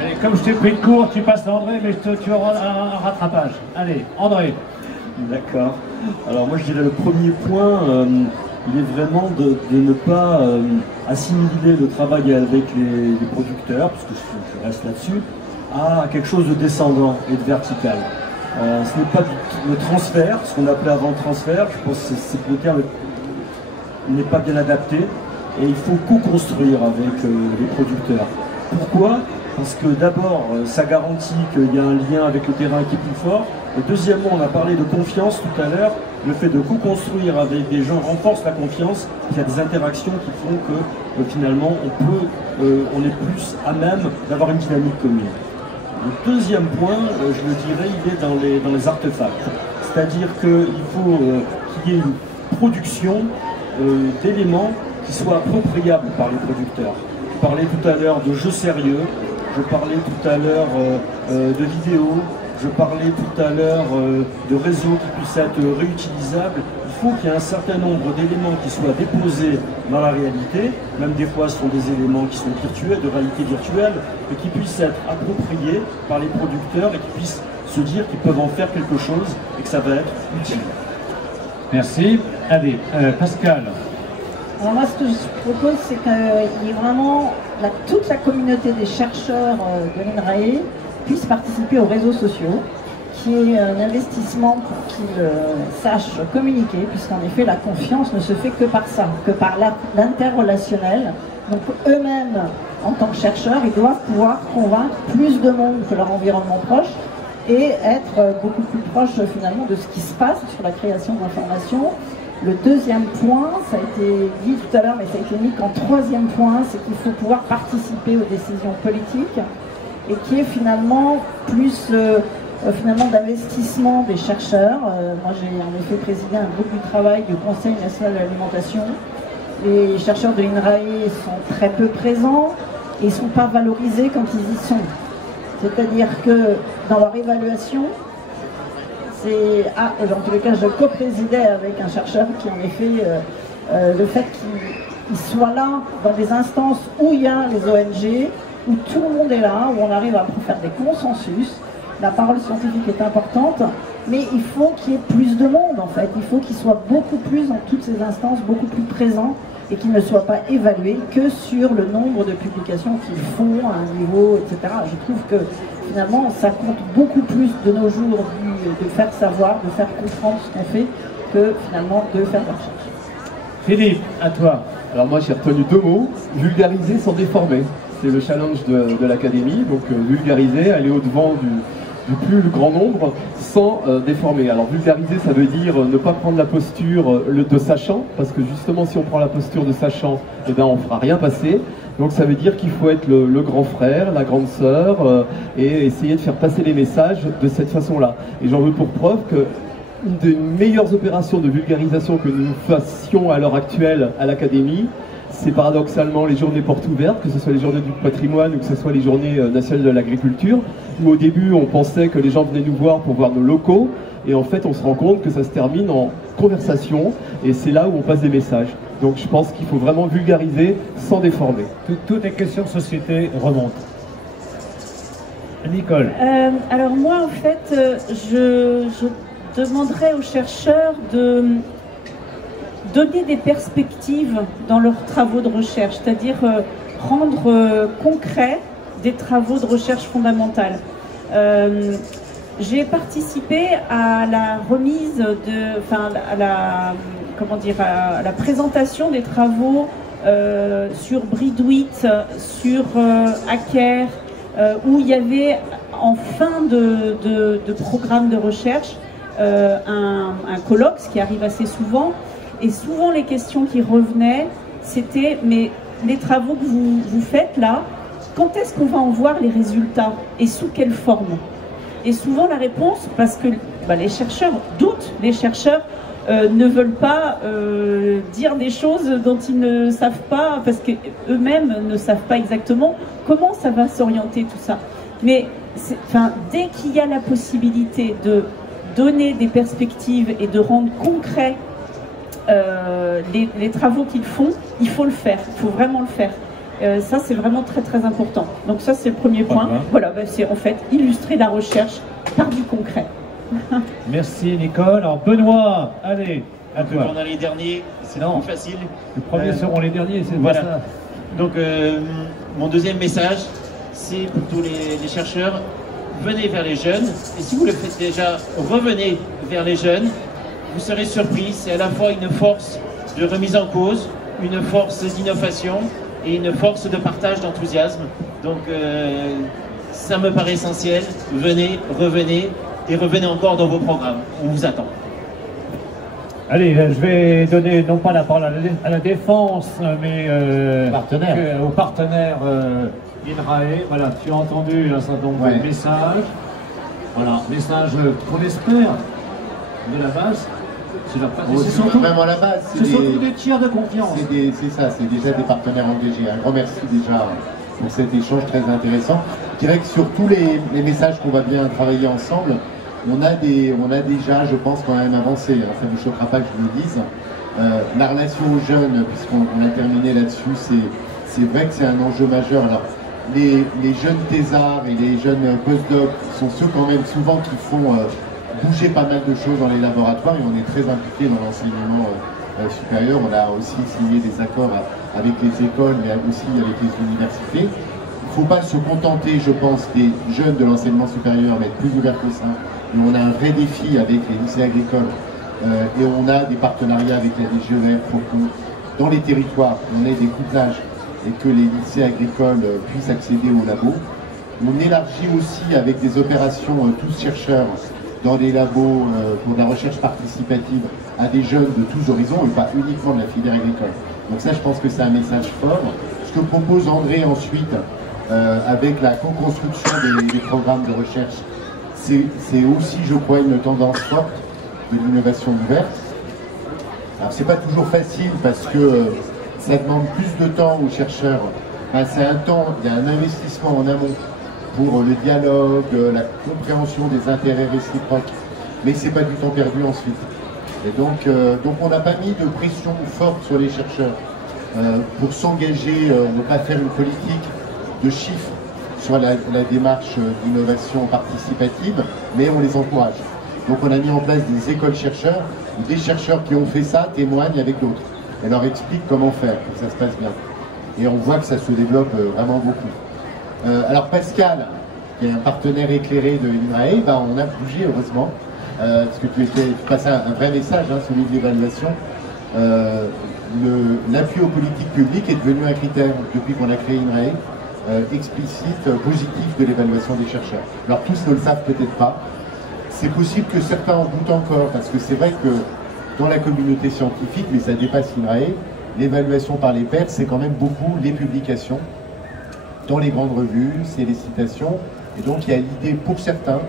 allez, comme je t'ai pris de court, tu passes à André, mais tu auras un rattrapage. Allez, André. D'accord. Alors moi je dirais le premier point, il est vraiment de ne pas assimiler le travail avec les producteurs, parce que je reste là-dessus, à quelque chose de descendant et de vertical. Ce n'est pas le transfert, ce qu'on appelait avant transfert, je pense que le terme n'est pas bien adapté, et il faut co-construire avec les producteurs. Pourquoi? Parce que d'abord, ça garantit qu'il y a un lien avec le terrain qui est plus fort. Et deuxièmement, on a parlé de confiance tout à l'heure. Le fait de co-construire avec des gens renforce la confiance. Il y a des interactions qui font que finalement, on est plus à même d'avoir une dynamique commune. Le deuxième point, je le dirais, il est dans les artefacts. C'est-à-dire qu'il faut qu'il y ait une production d'éléments qui soient appropriables par les producteurs. Je parlais tout à l'heure de jeux sérieux, je parlais tout à l'heure de vidéos, je parlais tout à l'heure de réseaux qui puissent être réutilisables. Il faut qu'il y ait un certain nombre d'éléments qui soient déposés dans la réalité, même des fois ce sont des éléments qui sont virtuels, de réalité virtuelle, et qui puissent être appropriés par les producteurs et qui puissent se dire qu'ils peuvent en faire quelque chose et que ça va être utile. Merci. Allez, Pascal. Alors moi, ce que je propose, c'est qu'il y ait vraiment toute la communauté des chercheurs de l'INRAE puisse participer aux réseaux sociaux, qui est un investissement pour qu'ils sachent communiquer, puisqu'en effet, la confiance ne se fait que par ça, que par l'interrelationnel. Donc eux-mêmes, en tant que chercheurs, ils doivent pouvoir convaincre plus de monde que leur environnement proche et être beaucoup plus proches finalement de ce qui se passe sur la création d'informations. Le deuxième point, ça a été dit tout à l'heure, mais ça a été mis qu'en troisième point, c'est qu'il faut pouvoir participer aux décisions politiques et qui est finalement plus finalement d'investissement des chercheurs. Moi, j'ai en effet présidé un groupe du travail du Conseil national de l'alimentation. Les chercheurs de l'INRAE sont très peu présents et ne sont pas valorisés quand ils y sont. C'est-à-dire que dans leur évaluation, dans tous les cas, je co-présidais avec un chercheur qui, en effet, le fait qu'il soit là dans des instances où il y a les ONG, où tout le monde est là, où on arrive à faire des consensus. La parole scientifique est importante, mais il faut qu'il y ait plus de monde, en fait. Il faut qu'il soit beaucoup plus dans toutes ces instances, beaucoup plus présent, et qu'il ne soit pas évalué que sur le nombre de publications qu'ils font à un niveau, etc. Je trouve que finalement ça compte beaucoup plus de nos jours de faire savoir, de faire comprendre ce qu'on fait, que finalement de faire de la recherche. Philippe, à toi. Alors moi j'ai retenu 2 mots, vulgariser sans déformer. C'est le challenge de l'académie, donc vulgariser, aller au-devant du plus grand nombre sans déformer. Alors vulgariser, ça veut dire ne pas prendre la posture de sachant, parce que justement si on prend la posture de sachant, eh ben, on ne fera rien passer. Donc ça veut dire qu'il faut être le grand frère, la grande sœur, et essayer de faire passer les messages de cette façon-là. Et j'en veux pour preuve que une des meilleures opérations de vulgarisation que nous fassions à l'heure actuelle à l'Académie, c'est paradoxalement les journées portes ouvertes, que ce soit les journées du patrimoine ou que ce soit les journées nationales de l'agriculture, où au début on pensait que les gens venaient nous voir pour voir nos locaux, et en fait on se rend compte que ça se termine en conversation, et c'est là où on passe des messages. Donc je pense qu'il faut vraiment vulgariser sans déformer. Toutes les questions de société remontent. Nicole. Alors moi en fait, je demanderais aux chercheurs de donner des perspectives dans leurs travaux de recherche, c'est-à-dire rendre concret des travaux de recherche fondamentale. J'ai participé à la remise à la présentation des travaux sur Bridwit, sur Hacker, où il y avait en fin de programme de recherche un colloque, ce qui arrive assez souvent, et souvent les questions qui revenaient, c'était mais les travaux que vous faites là, quand est-ce qu'on va en voir les résultats et sous quelle forme? Et souvent la réponse, parce que les chercheurs doutent, les chercheurs ne veulent pas dire des choses dont ils ne savent pas, parce qu'eux-mêmes ne savent pas exactement comment ça va s'orienter tout ça. Mais dès qu'il y a la possibilité de donner des perspectives et de rendre concret les travaux qu'ils font, il faut le faire, il faut vraiment le faire. Ça c'est vraiment très très important. Donc ça c'est le premier point. Voilà, c'est en fait illustrer la recherche par du concret. Merci Nicole. Alors Benoît, allez. On a les derniers, c'est plus facile. Les premiers seront les derniers, c'est voilà. Ça. Donc mon deuxième message, c'est pour tous les chercheurs, venez vers les jeunes. Et si vous le faites déjà, revenez vers les jeunes. Vous serez surpris, c'est à la fois une force de remise en cause, une force d'innovation et une force de partage d'enthousiasme. Donc ça me paraît essentiel. Venez, revenez et revenez encore dans vos programmes. On vous attend. Allez, je vais donner non pas la parole à la défense, mais aux partenaires INRAE. Voilà, tu as entendu un certain nombre de messages. Voilà, messages qu'on espère de la base. C'est surtout vraiment la base. C'est surtout des tiers de confiance. C'est ça, c'est déjà des partenaires engagés. Un grand merci déjà pour cet échange très intéressant. Je dirais que sur tous les messages qu'on va bien travailler ensemble, on a déjà, je pense, quand même avancé. Ça ne vous choquera pas que je le dise. La relation aux jeunes, puisqu'on a terminé là-dessus, c'est vrai que c'est un enjeu majeur. Alors, les jeunes thésards et les jeunes postdocs sont ceux quand même souvent qui font bouger pas mal de choses dans les laboratoires, et on est très impliqué dans l'enseignement supérieur. On a aussi signé des accords avec les écoles, mais aussi avec les universités. Il ne faut pas se contenter, je pense, des jeunes de l'enseignement supérieur, mais être plus ouvert que ça. Et on a un vrai défi avec les lycées agricoles, et on a des partenariats avec la DGER pour que dans les territoires, on ait des couplages et que les lycées agricoles puissent accéder aux labos. On élargit aussi avec des opérations tous chercheurs dans les labos pour de la recherche participative à des jeunes de tous horizons et pas uniquement de la filière agricole. Donc ça, je pense que c'est un message fort. Ce que propose André ensuite avec la co-construction des programmes de recherche, c'est aussi, je crois, une tendance forte de l'innovation ouverte. Alors c'est pas toujours facile parce que ça demande plus de temps aux chercheurs. Enfin, c'est un temps, il y a un investissement en amont pour le dialogue, la compréhension des intérêts réciproques, mais c'est pas du temps perdu ensuite. Et donc on n'a pas mis de pression forte sur les chercheurs pour s'engager, ne pas faire une politique de chiffres sur la démarche d'innovation participative, mais on les encourage. Donc on a mis en place des écoles chercheurs, où des chercheurs qui ont fait ça témoignent avec d'autres et leur expliquent comment faire pour que ça se passe bien. Et on voit que ça se développe vraiment beaucoup. Alors Pascal, qui est un partenaire éclairé de l'INRAE, on a bougé heureusement, parce que tu passais un vrai message, celui de l'évaluation. L'appui aux politiques publiques est devenu un critère depuis qu'on a créé INRAE. explicite, positif de l'évaluation des chercheurs. Alors tous ne le savent peut-être pas. C'est possible que certains en doutent encore, parce que c'est vrai que dans la communauté scientifique, mais ça dépasse l'INRAE, l'évaluation par les pairs, c'est quand même beaucoup les publications dans les grandes revues, c'est les citations, et donc il y a l'idée pour certains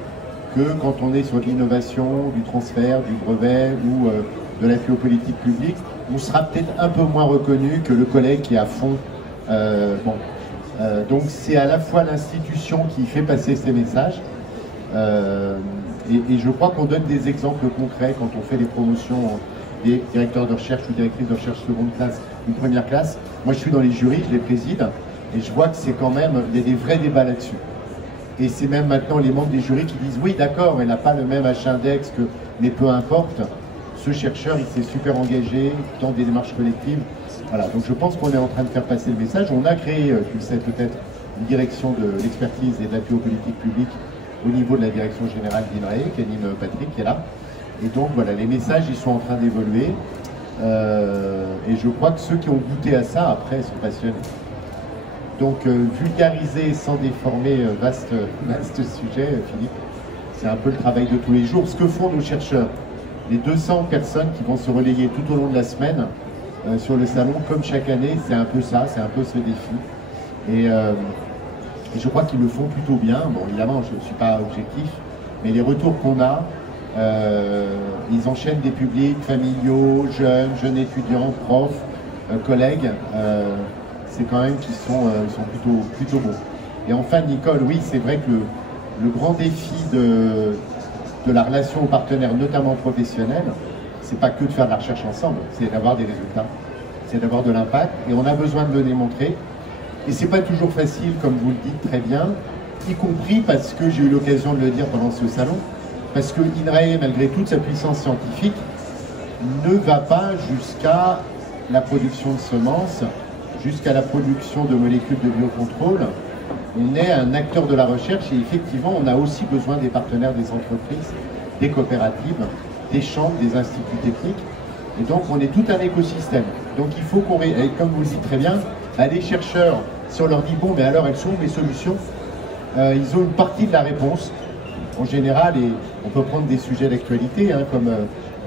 que quand on est sur de l'innovation, du transfert, du brevet ou de la géopolitique publique, on sera peut-être un peu moins reconnu que le collègue qui est à fond. Donc c'est à la fois l'institution qui fait passer ces messages, et je crois qu'on donne des exemples concrets quand on fait les promotions des directeurs de recherche ou directrices de recherche seconde classe ou première classe. Moi je suis dans les jurys, je les préside, et je vois que c'est quand même, il y a des vrais débats là-dessus. Et c'est même maintenant les membres des jurys qui disent oui d'accord, elle n'a pas le même H-index que, mais peu importe, ce chercheur il s'est super engagé dans des démarches collectives. Voilà, donc je pense qu'on est en train de faire passer le message. On a créé, tu le sais peut-être, une direction de l'expertise et de la géopolitique publique au niveau de la direction générale d'INRAE, qu'anime Patrick qui est là. Et donc voilà, les messages ils sont en train d'évoluer. Et je crois que ceux qui ont goûté à ça après sont passionnés. Donc vulgariser sans déformer, vaste sujet, Philippe, c'est un peu le travail de tous les jours. Ce que font nos chercheurs, les 200 personnes qui vont se relayer tout au long de la semaine sur le salon, comme chaque année, c'est un peu ça, c'est un peu ce défi. Et je crois qu'ils le font plutôt bien. Bon, évidemment, je ne suis pas objectif, mais les retours qu'on a, ils enchaînent des publics familiaux, jeunes étudiants, profs, collègues. C'est quand même qu'ils sont plutôt beaux. Et enfin, Nicole, oui, c'est vrai que le grand défi de la relation aux partenaires, notamment professionnels, c'est pas que de faire de la recherche ensemble, c'est d'avoir des résultats, c'est d'avoir de l'impact, et on a besoin de le démontrer. Et c'est pas toujours facile, comme vous le dites très bien, y compris parce que j'ai eu l'occasion de le dire pendant ce salon, parce que INRAE, malgré toute sa puissance scientifique, ne va pas jusqu'à la production de semences, jusqu'à la production de molécules de biocontrôle. On est un acteur de la recherche et effectivement, on a aussi besoin des partenaires des entreprises, des coopératives, des chambres, des instituts techniques. Et donc, on est tout un écosystème. Donc, il faut qu'on... Et comme vous le dites très bien, les chercheurs, si on leur dit, bon, mais alors, elles sont où les solutions, ils ont une partie de la réponse, en général, et on peut prendre des sujets d'actualité, hein, comme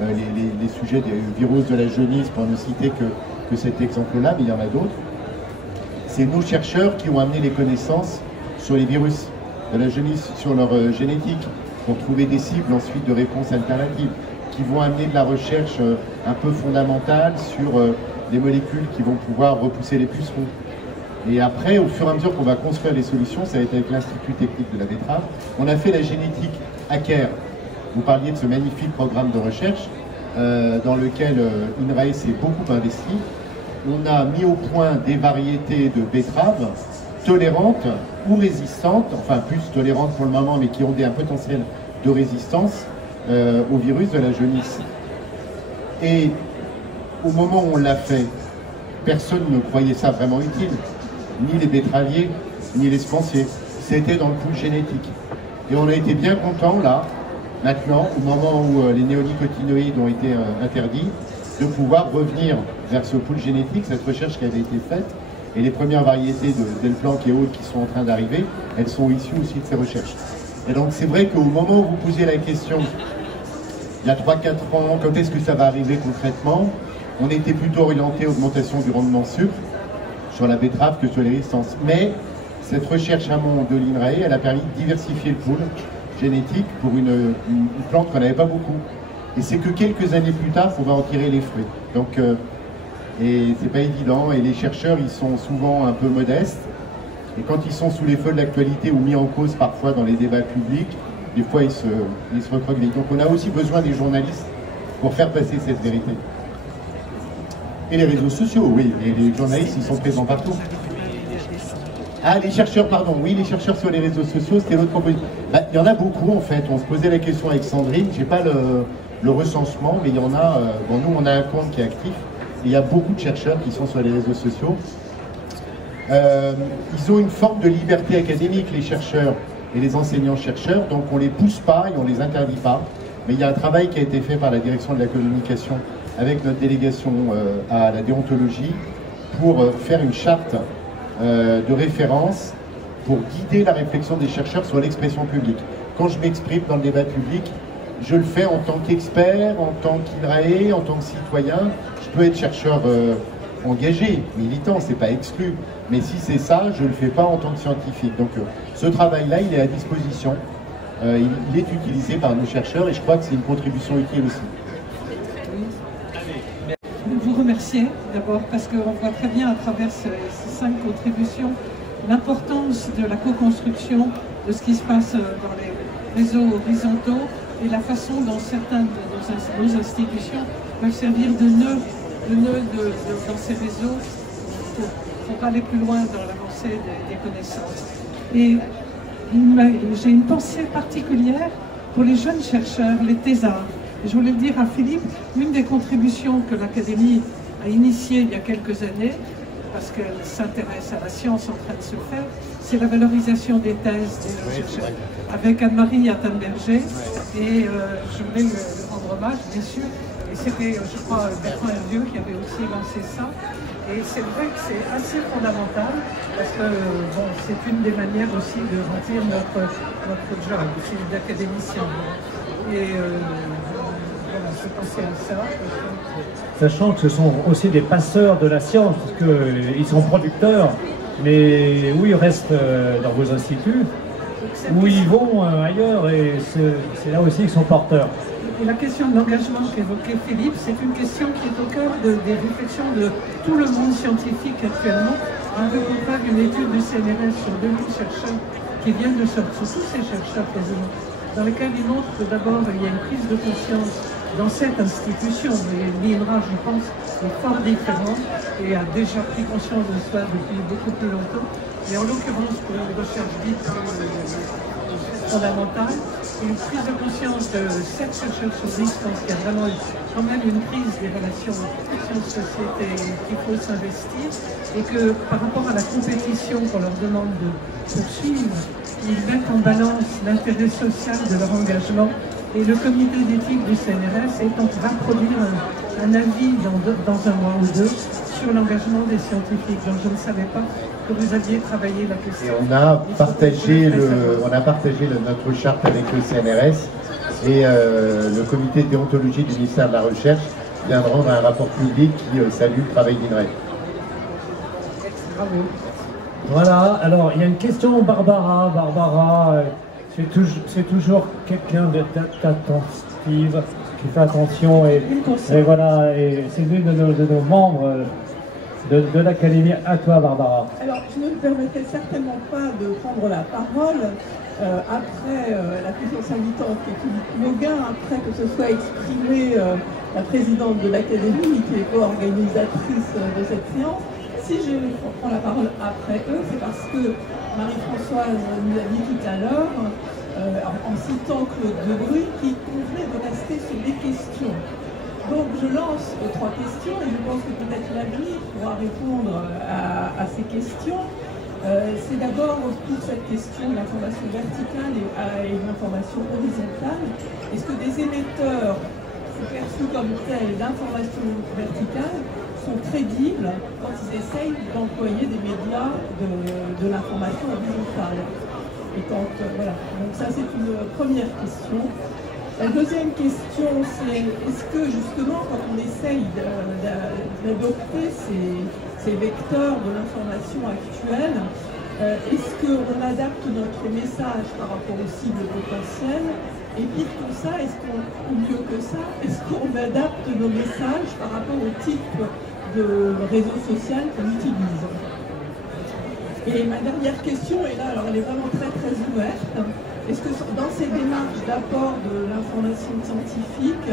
les sujets des virus de la jaunisse, pour ne citer que cet exemple-là, mais il y en a d'autres. C'est nos chercheurs qui ont amené les connaissances sur les virus de la jaunisse, sur leur génétique, pour trouver des cibles ensuite de réponses alternatives, qui vont amener de la recherche un peu fondamentale sur les molécules qui vont pouvoir repousser les pucerons. Et après, au fur et à mesure qu'on va construire les solutions, ça va être avec l'Institut technique de la betterave. On a fait la génétique Hacker. Vous parliez de ce magnifique programme de recherche dans lequel INRAE s'est beaucoup investi. On a mis au point des variétés de betteraves tolérantes ou résistantes, enfin plus tolérantes pour le moment, mais qui ont un potentiel de résistance au virus de la jaunisse. Et au moment où on l'a fait, personne ne croyait ça vraiment utile, ni les betteraviers, ni les semenciers. C'était dans le pool génétique. Et on a été bien contents, là, maintenant, au moment où les néonicotinoïdes ont été interdits, de pouvoir revenir vers ce pool génétique, cette recherche qui avait été faite, et les premières variétés de Delplanque et autres qui sont en train d'arriver, elles sont issues aussi de ces recherches. Et donc c'est vrai qu'au moment où vous posez la question, il y a 3-4 ans, quand est-ce que ça va arriver concrètement, on était plutôt orienté à augmentation du rendement sucre sur la betterave que sur les résistances. Mais cette recherche amont de l'INRAE, elle a permis de diversifier le pool génétique pour une plante qu'on n'avait pas beaucoup. Et c'est que quelques années plus tard qu'on va en tirer les fruits. Donc, et c'est pas évident, et les chercheurs, ils sont souvent un peu modestes. Et quand ils sont sous les feux de l'actualité ou mis en cause parfois dans les débats publics, des fois ils se recroquevillent. Donc on a aussi besoin des journalistes pour faire passer cette vérité. Et les réseaux sociaux, oui, et les journalistes, ils sont présents partout. Ah, les chercheurs, pardon, oui, les chercheurs sur les réseaux sociaux, c'était l'autre proposition. Bah, il y en a beaucoup en fait, on se posait la question avec Sandrine, j'ai pas le recensement, mais il y en a, bon nous on a un compte qui est actif, et il y a beaucoup de chercheurs qui sont sur les réseaux sociaux. Ils ont une forme de liberté académique, les chercheurs et les enseignants-chercheurs, donc on les pousse pas et on les interdit pas, mais il y a un travail qui a été fait par la direction de la communication avec notre délégation à la déontologie pour faire une charte de référence pour guider la réflexion des chercheurs sur l'expression publique. Quand je m'exprime dans le débat public, je le fais en tant qu'expert, en tant qu'INRAE, en tant que citoyen. Je peux être chercheur engagé, militant, c'est pas exclu. Mais si c'est ça, je ne le fais pas en tant que scientifique. Donc ce travail-là, il est à disposition. Il est utilisé par nos chercheurs et je crois que c'est une contribution utile aussi. Je veux vous remercier d'abord parce qu'on voit très bien à travers ces 5 contributions l'importance de la co-construction de ce qui se passe dans les réseaux horizontaux et la façon dont certains de nos institutions peuvent servir de nœuds dans ces réseaux pour aller plus loin dans l'avancée des connaissances. Et j'ai une pensée particulière pour les jeunes chercheurs, les thésards. Et je voulais le dire à Philippe, une des contributions que l'Académie a initiées il y a quelques années, parce qu'elle s'intéresse à la science en train de se faire, c'est la valorisation des thèses des jeunes chercheurs. Avec Anne-Marie Attenberger, et je voulais lui rendre hommage, bien sûr. Et c'était, je crois, Bertrand Hervieux qui avait aussi lancé ça. Et c'est vrai que c'est assez fondamental, parce que bon, c'est une des manières aussi de remplir notre job, aussi d'académicien. Et voilà, je pensais à ça. Sachant que ce sont aussi des passeurs de la science, parce qu'ils sont producteurs, mais où ils restent dans vos instituts, où ils vont ailleurs, et c'est là aussi qu'ils sont porteurs. Et la question de l'engagement qu'évoquait Philippe, c'est une question qui est au cœur des réflexions de tout le monde scientifique actuellement. On reprend une étude du CNRS sur 2000 chercheurs qui vient de sortir, tous ces chercheurs quasiment, dans lesquels ils montrent que d'abord il y a une prise de conscience dans cette institution. L'INRA, je pense, est fort différent et a déjà pris conscience de cela depuis beaucoup plus longtemps. Mais en l'occurrence, pour une recherche dite fondamentale, une prise de conscience de 7 chercheurs sur 10, je pense qu'il y a vraiment quand même une crise des relations sciences-société qu'il faut s'investir et que par rapport à la compétition qu'on leur demande de poursuivre, ils mettent en balance l'intérêt social de leur engagement. Et le comité d'éthique du CNRS va produire un avis dans un mois ou deux sur l'engagement des scientifiques. Donc je ne savais pas que vous aviez travaillé la question. Et on a partagé notre charte avec le CNRS et le comité de déontologie du ministère de la Recherche vient de rendre un rapport public qui salue le travail d'INRAE. Bravo. Voilà, alors il y a une question, Barbara. Barbara, c'est toujours quelqu'un d'attentive, qui fait attention et voilà, et c'est l'une de nos membres de l'Académie. À toi, Barbara. Alors, je ne me permettrai certainement pas de prendre la parole après la puissance invitante qui est Philippe Mauguin, après que se soit exprimée la présidente de l'Académie, qui est co-organisatrice de cette séance. Si je prends la parole après eux, c'est parce que Marie-Françoise nous a dit tout à l'heure, en citant Claude Debruy, qu'il convenait de rester sur les questions. Donc je lance 3 questions et je pense que peut-être l'avenir pourra répondre à ces questions. C'est d'abord toute cette question de l'information verticale et de l'information horizontale. Est-ce que des émetteurs perçus comme tels d'information verticale sont crédibles quand ils essayent d'employer des médias de l'information horizontale? Et voilà. Donc ça c'est une première question. La deuxième question, c'est est-ce que justement quand on essaye d'adopter ces vecteurs de l'information actuelle, est-ce qu'on adapte notre message par rapport aux cibles potentielles? Et pire que ça, ou mieux que ça, est-ce qu'on adapte nos messages par rapport au type de réseau social qu'on utilise? Et ma dernière question, et là, alors elle est vraiment très très ouverte, est-ce que dans ces démarches d'apport de l'information scientifique,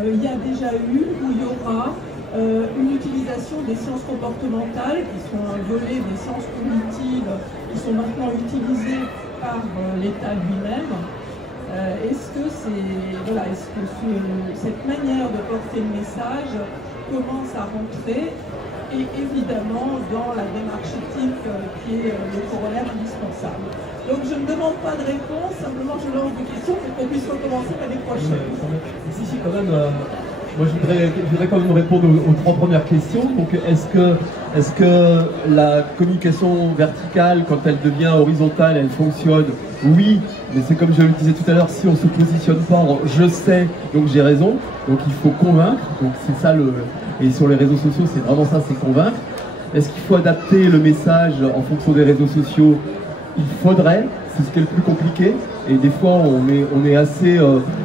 il y a déjà eu ou il y aura une utilisation des sciences comportementales, qui sont un volet des sciences cognitives, qui sont maintenant utilisées par l'État lui-même? Est-ce que cette manière de porter le message commence à rentrer, et évidemment dans la démarche éthique qui est le corollaire indispensable? Donc je ne demande pas de réponse, simplement je lance des questions pour qu'on puisse recommencer l'année prochaine. Si, quand même, Moi, je voudrais quand même répondre aux trois premières questions. Donc, est-ce que la communication verticale, quand elle devient horizontale, elle fonctionne? Oui, mais c'est comme je le disais tout à l'heure, si on se positionne pas en je sais, donc j'ai raison. Donc, il faut convaincre. Donc, c'est ça et sur les réseaux sociaux, c'est vraiment ça, c'est convaincre. Est-ce qu'il faut adapter le message en fonction des réseaux sociaux? Il faudrait, c'est ce qui est le plus compliqué. Et des fois, on est assez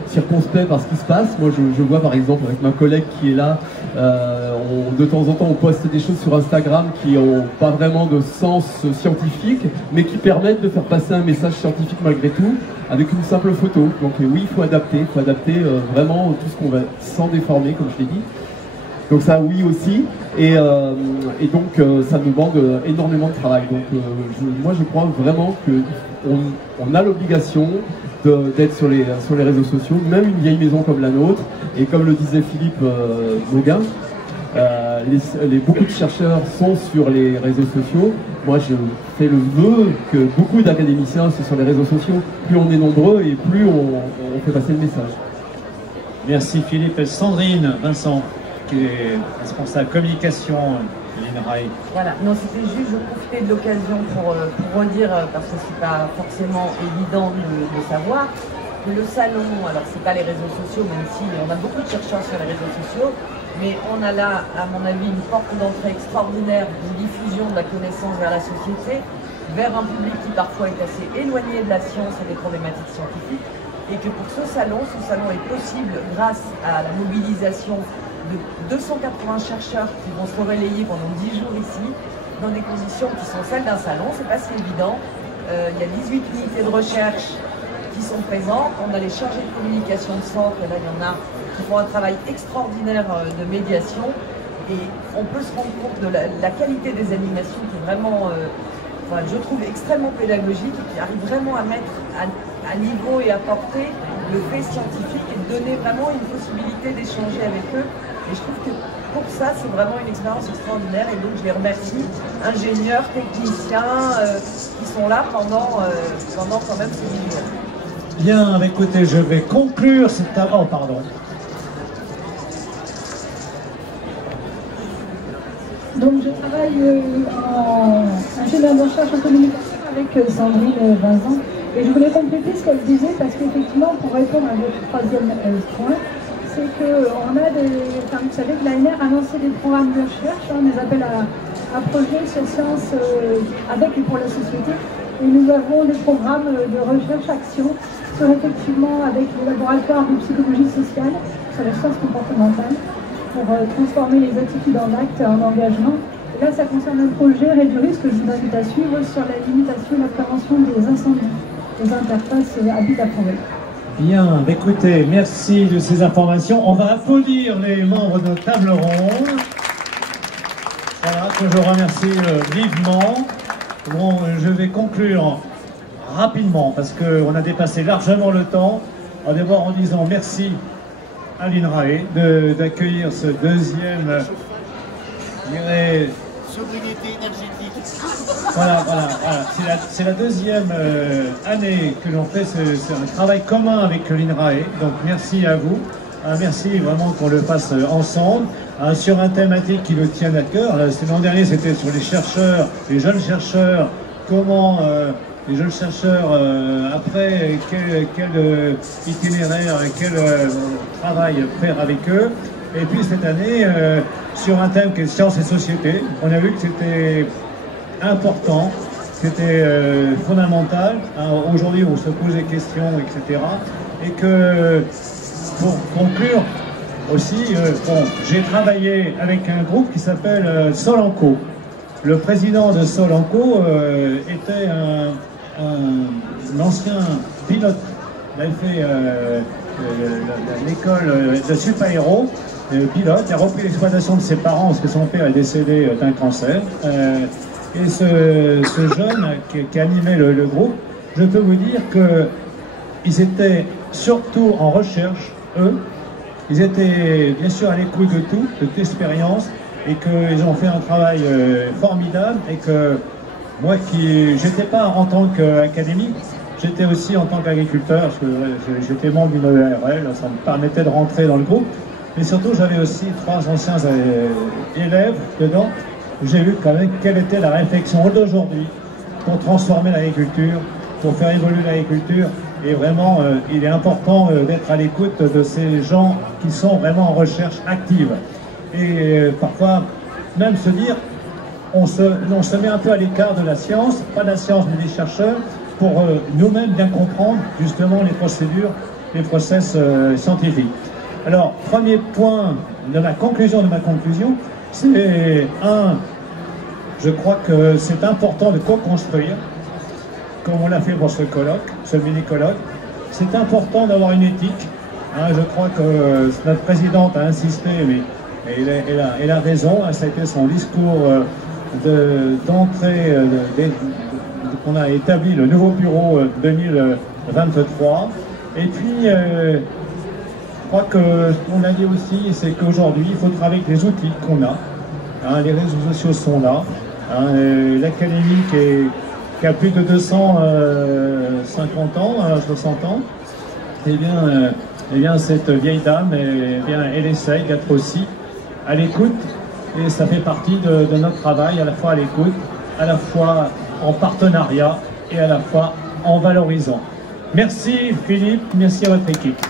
circonspect par ce qui se passe. Moi, je vois par exemple avec ma collègue qui est là, de temps en temps, on poste des choses sur Instagram qui n'ont pas vraiment de sens scientifique, mais qui permettent de faire passer un message scientifique malgré tout, avec une simple photo. Donc oui, il faut adapter vraiment tout ce qu'on va, sans déformer, comme je l'ai dit. Donc ça, oui aussi, et donc ça demande énormément de travail. Donc moi je crois vraiment qu'on a l'obligation d'être sur les réseaux sociaux, même une vieille maison comme la nôtre, et comme le disait Philippe Mauguin, beaucoup de chercheurs sont sur les réseaux sociaux. Moi je fais le vœu que beaucoup d'académiciens sont sur les réseaux sociaux. Plus on est nombreux et plus on fait passer le message. Merci Philippe. Sandrine Vincent, qui est responsable communication de l'INRAE. Voilà, non, c'était juste, je profitais de l'occasion pour redire, parce que c'est pas forcément évident de savoir, que le salon, alors c'est pas les réseaux sociaux, même si on a beaucoup de chercheurs sur les réseaux sociaux, mais on a là, à mon avis, une porte d'entrée extraordinaire de diffusion de la connaissance vers la société, vers un public qui parfois est assez éloigné de la science et des problématiques scientifiques, et que pour ce salon est possible grâce à la mobilisation de 280 chercheurs qui vont se relayer pendant 10 jours ici, dans des conditions qui sont celles d'un salon, c'est pas si évident. Il y a 18 unités de recherche qui sont présentes, on a les chargés de communication de centre, et là il y en a qui font un travail extraordinaire de médiation, et on peut se rendre compte de la qualité des animations qui est vraiment, je trouve extrêmement pédagogique, et qui arrive vraiment à mettre à niveau et à porter le fait scientifique et donner vraiment une possibilité d'échanger avec eux. Et je trouve que pour ça, c'est vraiment une expérience extraordinaire. Et donc, je les remercie, ingénieurs, techniciens, qui sont là pendant quand même ces 10 jours. Bien, écoutez, je vais conclure cette table. Oh, pardon. Donc, je travaille en ingénieur de recherche en communication avec Sandrine Vincent. Et je voulais compléter ce qu'elle disait, parce qu'effectivement, pour répondre à votre troisième point, c'est qu'on a vous savez que l'ANR a lancé des programmes de recherche, des appels à projets sur sciences avec et pour la société. Et nous avons des programmes de recherche-action sur effectivement avec les laboratoires de psychologie sociale, sur les sciences comportementales, pour transformer les attitudes en actes, en engagement. Et là, ça concerne un projet Réduire risque que je vous invite à suivre sur la limitation et la prévention des incendies, des interfaces habitat-forêt. Bien, écoutez, merci de ces informations. On va applaudir les membres de table ronde. Voilà, que je remercie vivement. Bon, je vais conclure rapidement parce qu'on a dépassé largement le temps. On va d'abord en disant merci à l'INRAE d'accueillir ce deuxième, je dirais, sobriété énergétique. Voilà. C'est la deuxième année que l'on fait c'est un travail commun avec l'INRAE. Donc merci à vous. Merci vraiment qu'on le fasse ensemble. Sur un thématique qui le tient à cœur. L'an dernier, c'était sur les chercheurs, les jeunes chercheurs. Comment les jeunes chercheurs, après, quel itinéraire, quel travail faire avec eux. Et puis cette année, sur un thème qui est sciences et société, on a vu que c'était important, c'était fondamental. Aujourd'hui, on se pose des questions, etc. Et que, pour conclure aussi, j'ai travaillé avec un groupe qui s'appelle Solanco. Le président de Solanco était un ancien pilote. Il avait fait l'école de super-héros, pilote. Il a repris l'exploitation de ses parents parce que son père est décédé d'un cancer. Et ce jeune qui animait le groupe, je peux vous dire qu'ils étaient surtout en recherche, eux. Ils étaient bien sûr à l'écoute de tout, de toute expérience, et qu'ils ont fait un travail formidable, et que moi j'étais pas en tant qu'académique, j'étais aussi en tant qu'agriculteur, parce que j'étais membre d'une EARL, ça me permettait de rentrer dans le groupe, Mais surtout, j'avais aussi 3 anciens élèves dedans, où j'ai vu quand même quelle était la réflexion d'aujourd'hui pour transformer l'agriculture, pour faire évoluer l'agriculture. Et vraiment, il est important d'être à l'écoute de ces gens qui sont vraiment en recherche active. Et parfois, même se dire, on se met un peu à l'écart de la science, pas de la science mais des chercheurs, pour nous-mêmes bien comprendre justement les procédures, les process scientifiques. Alors, premier point de ma conclusion, c'est je crois que c'est important de co-construire, comme on l'a fait pour ce colloque, ce mini-colloque. C'est important d'avoir une éthique. Je crois que notre présidente a insisté, mais elle a raison. Ça a été son discours d'entrée qu'on a établi le nouveau bureau 2023. Et puis, je crois que ce qu'on a dit aussi, c'est qu'aujourd'hui, il faut travailler avec les outils qu'on a. Les réseaux sociaux sont là. L'académie qui a plus de 250 ans, 60 ans, eh bien cette vieille dame, elle essaye d'être aussi à l'écoute, et ça fait partie de notre travail, à la fois à l'écoute, à la fois en partenariat et à la fois en valorisant. Merci Philippe, merci à votre équipe.